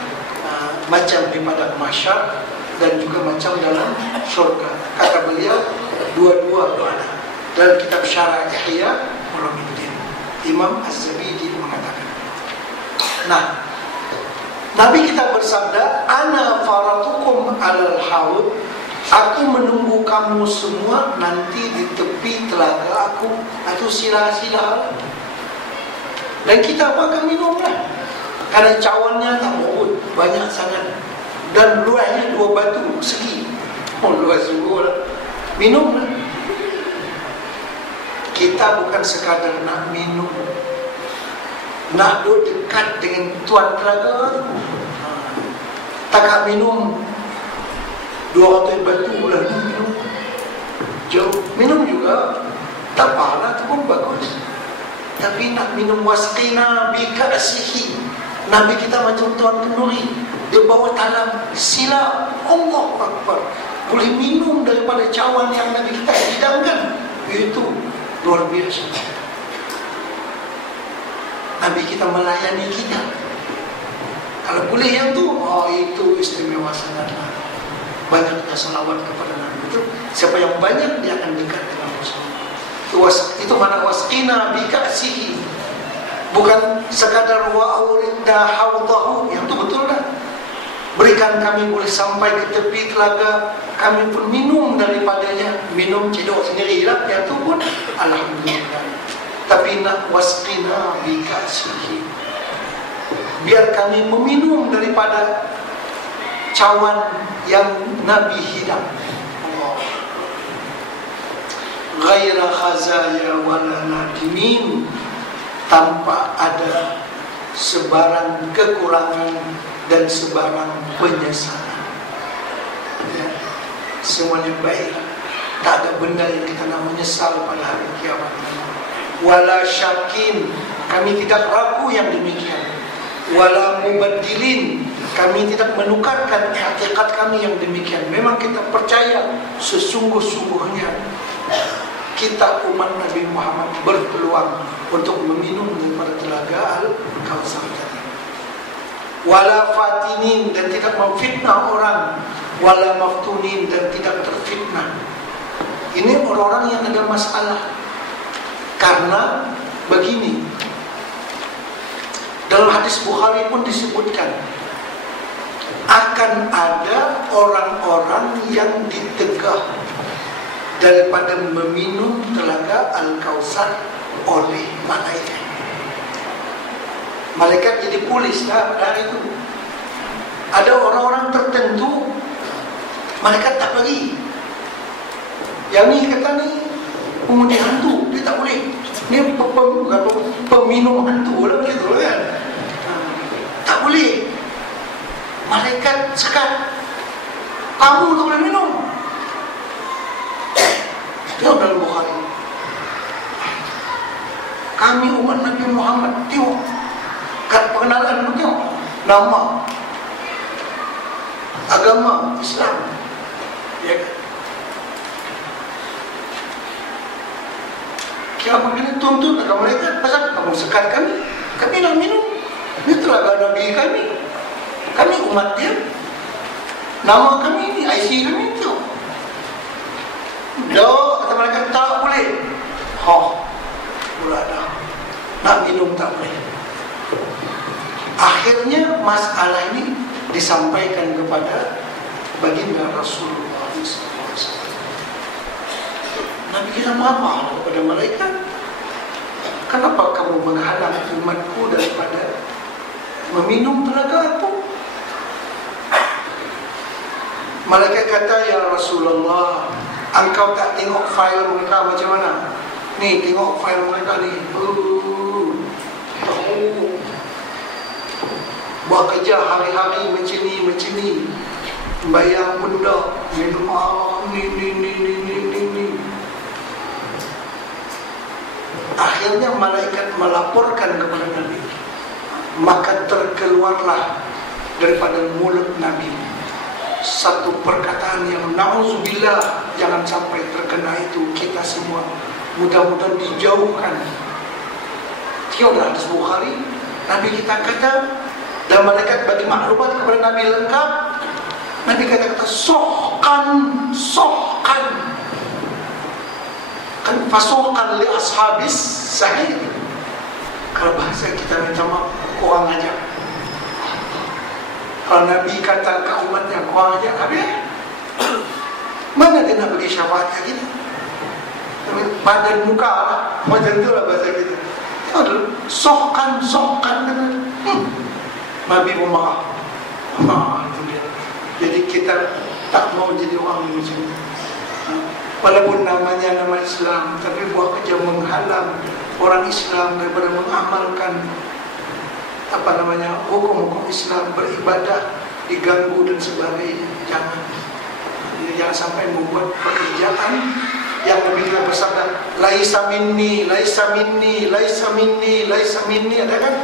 macam di padang mahsyar dan juga macam dalam syurga. Kata beliau, dua-dua ada. Dalam kitab Syarah Ihya Ulumuddin, Imam Az-Zabidi mengatakan. Nah, Nabi kita bersabda, ana faratukum alal haud, aku menunggu kamu semua nanti di tepi telaga aku, atau sila-sila. Dan kita makan minumlah, karena cawannya tak mau banyak sangat, dan luasnya 2 batu segi. Luas juga lah. Minumlah. Kita bukan sekadar nak minum, nak duduk dekat dengan tuan telaga. Tak minum 200 batu bulan minum jauh, minum juga tak pahala, itu pun bagus. Tapi nak minum wasqina bika asihi, Nabi kita macam tuan kenduri, dia bawa talam sila, Allahu Akbar, boleh minum daripada cawan yang Nabi kita hidangkan. Itu luar biasa. Nabi kita melayani kita. Kalau boleh yang tu, itu istimewa sangat. Banyaknya salawat kepada Nabi. Itu siapa yang banyak, dia akan dekat dengan Rasulullah. Itu mana wasqina bika'sihi, bukan sekadar wa'uridna hawdahu. Yang itu betul dah. Berikan kami boleh sampai ke tepi telaga, kami pun minum daripadanya. Minum cedok sendirilah, yang itu pun alhamdulillah. Tapi nak wasqina bika'sihi, biar kami meminum daripada cawan yang Nabi hidang. Ghaira khazaya wala nadimin, tanpa ada sebarang kekurangan dan sebarang penyesalan. Ya, semuanya baik. Tak ada benda yang kita nak menyesal pada hari kiamat. Wala syakin, kami tidak ragu yang demikian. Wala mubaddilin, kami tidak menukarkan i'tiqad kami yang demikian. Memang kita percaya sesungguh-sungguhnya kita umat Nabi Muhammad berpeluang untuk meminum daripada telaga Al-Kautsar tadi. Wala fatinin, dan tidak memfitnah orang. Wala maftunin, dan tidak terfitnah. Ini orang-orang yang ada masalah. Karena begini, dalam hadis Bukhari pun disebutkan, akan ada orang-orang yang ditegah daripada meminum telaga Al-Kautsar oleh malaikat. Malaikat jadi polis dah pada hari itu. Ada orang-orang tertentu malaikat tak bagi. Yang ni kata ni pengundi hantu, dia tak boleh. Ni peminum hantu lah, begitu kan? Tak boleh. Malaikat sekat, kamu tak boleh minum. Tengok dalam Bukhari, kami umat Nabi Muhammad, tengok kat pengenalan dulu, tengok nama, agama Islam, ya kan? Kira begini tuntut agama mereka, pasal kamu sekat kami nak minum. Ini telaga Nabi kami umat dia, nama kami ini, IC kami itu. Dah, kata mereka tak boleh. Pula dah, nak minum tak boleh. Akhirnya masalah ini disampaikan kepada baginda Rasulullah SAW. Nabi kita marah kepada malaikat, kenapa kamu menghalang umatku daripada meminum telaga aku? Malaikat kata, ya Rasulullah, engkau tak tengok fail mereka macam mana? Ni, tengok fail mereka ni. Buat kerja hari-hari macam ni. Bayar benda, minum ni. Akhirnya malaikat melaporkan kepada Nabi. Maka terkeluarlah daripada mulut Nabi satu perkataan yang na'udzubillah, jangan sampai terkena itu kita semua. Mudah-mudahan dijauhkan. Tengok dalam hadis Bukhari, Nabi kita kata, dan malaikat bagi maklumat kepada Nabi lengkap. Nabi kata sohkan, kan fasohkan li ashabis sahih. Kalau bahasa kita minta maaf, kurang aja. Kalau Nabi kata ke umatnya, kau aja habis. Mana dia nak bagi syafaat kayak gitu? Badan muka lah, macam itulah bahasa kita. Aduh, sokan Nabi pun marah. Itu dia. Jadi kita tak mau jadi orang macam itu. Walaupun namanya nama Islam, tapi buat kerja menghalang orang Islam daripada mengamalkan hukum-hukum Islam, beribadah, diganggu dan sebagainya. Jangan sampai membuat pekerjaan yang Nabi bersabda, laisa minni, ada kan?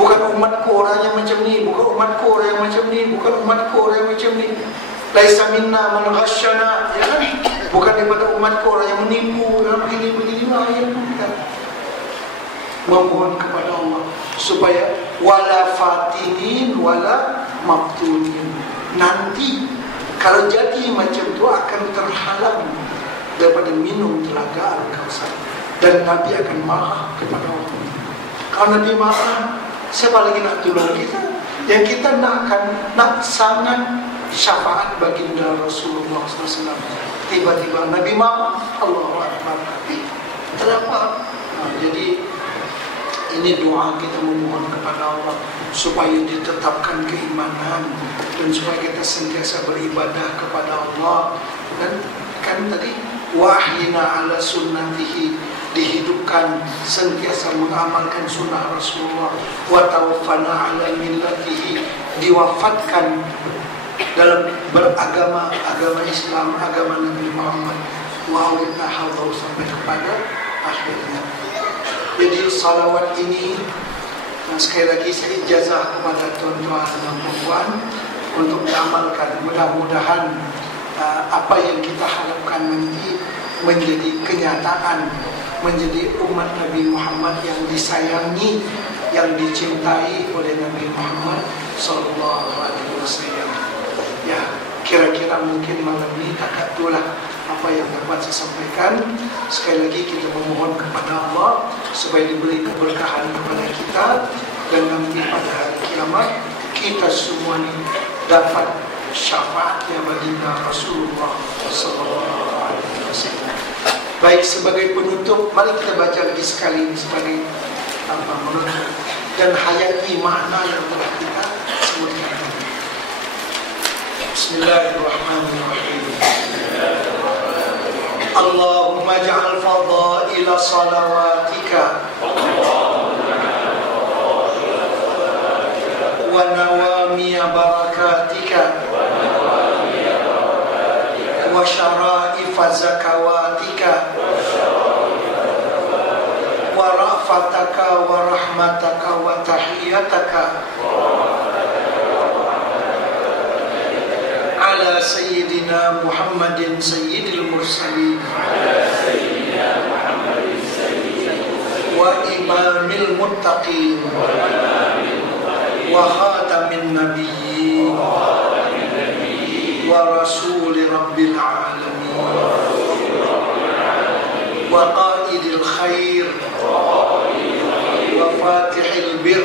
Bukan umatku orang yang macam ni, bukan umatku orang yang macam ni, bukan umatku orang yang macam ni. Laisa minna man ghasyana, ya kan? Bukan daripada umatku orang yang menipu, yang begini ayat kita. Memohon kepada Allah supaya wala fatinin wala maftunin. Nanti kalau jadi macam tu akan terhalang daripada minum telaga Al-Kautsar, dan Nabi akan marah kepada Allah. Kalau Nabi marah, siapa lagi nak tolong kita? Yang kita nak sangat syafaat baginda Rasulullah SAW. Tiba-tiba Nabi marah, Allahu Akbar. Kenapa? Jadi ini doa kita memohon kepada Allah supaya ditetapkan keimanan dan supaya kita sentiasa beribadah kepada Allah. Dan kan tadi wahyina ala sunnatihi, dihidupkan sentiasa mengamalkan sunnah Rasulullah. Wa tawaffana ala millatihi, diwafatkan dalam beragama Islam, agama Nabi Muhammad. Wa awidna hadau, sampai kepada akhirnya. Jadi salawat ini, sekali lagi saya ijazah kepada tuan-tuan dan puan untuk diamalkan. Mudah-mudahan apa yang kita harapkan nanti menjadi kenyataan, menjadi umat Nabi Muhammad yang disayangi, yang dicintai oleh Nabi Muhammad sallallahu alaihi wasallam. Ya, kira-kira mungkin malam ini tak itulah apa yang dapat saya sampaikan. Sekali lagi kita memohon kepada Allah supaya diberi keberkahan kepada kita, dan nanti pada hari kiamat kita semua ini dapat syafaatnya baginda Rasulullah SAW. Baik, sebagai penutup, mari kita baca lagi sekali sebagai menutup dan hayati makna yang telah kita sebutkan. Bismillahirrahmanirrahim. Allahumma ja'al fadaila salawatika wa nawamiya barakatika wa syara'ifa zakawatika wa ra'fataka wa rahmataka wa tahiyataka ala sayyidina Muhammadin sayyidil mursalin wa imamil muttaqin wa khatamin nabiyyin wa rasuli rabbil alamin wa qaidil khair wa fatihil bir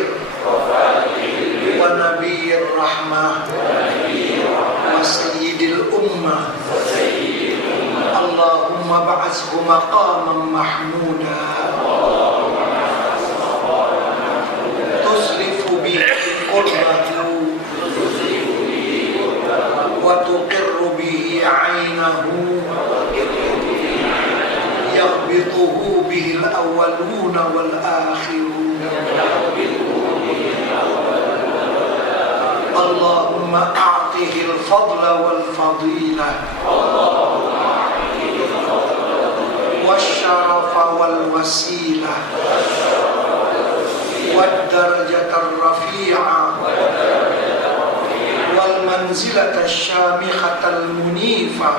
wa nabiyyir rahmah wa sayyidil ummah. Allahumma ba'athhu maqaman mahmuda tusrifu bihi qurbatu wa tuqirru bihi 'ainahu yaghbituhu bihi al-awwaluna wal akhirun. Allahumma a'tihi al-fadla wal fadila والشرف والوسيلة والدرجة الرفيعة والمنزلة الشامخة المنيفة.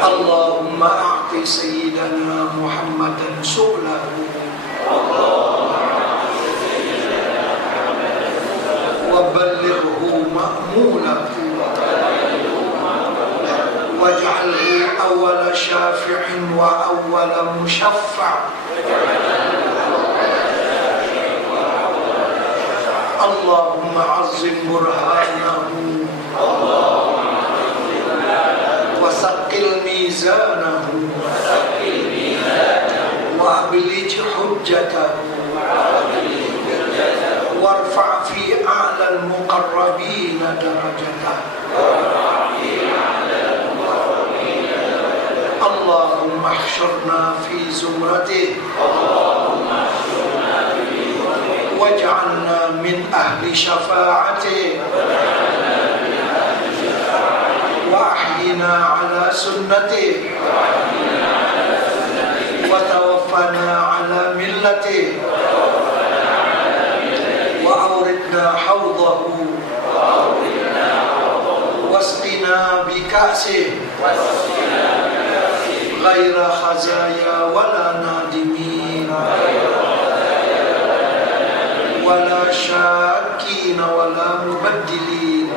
اللهم أعط سيدنا محمدا سؤله وبلغه مأموله واجعله أول شافع وأول مشفع اللهم عظم برهانه وثقل ميزانه وأبلج حجته وارفع في أعلى المقربين درجته اللهم احشرنا في زمرته واجعلنا من أهل شفاعته وأحينا على سنته وتوفنا على ملته وأوردنا حوضه واسقنا بكأسه غير خزايا ولا نادمين ولا شاكين ولا مبدلين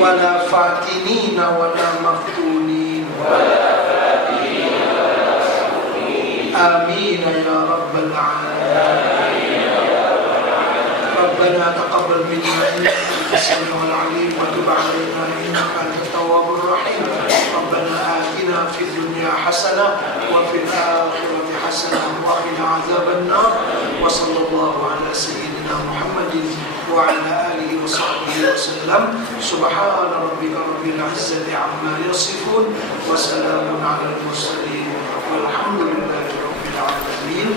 ولا فاتنين ولا مفتونين آمين يا رب العالمين ربنا تقبل منا إنك أنت السميع العليم وتب علينا إنك أنت التواب الرحيم ربنا آتنا في الدنيا حسنة وفي الآخرة حسنة وقنا عذاب النار وصلى الله على سيدنا محمد وعلى آله وصحبه وسلم سبحان ربك رب العزة عما يصفون وسلام على المرسلين والحمد لله رب العالمين.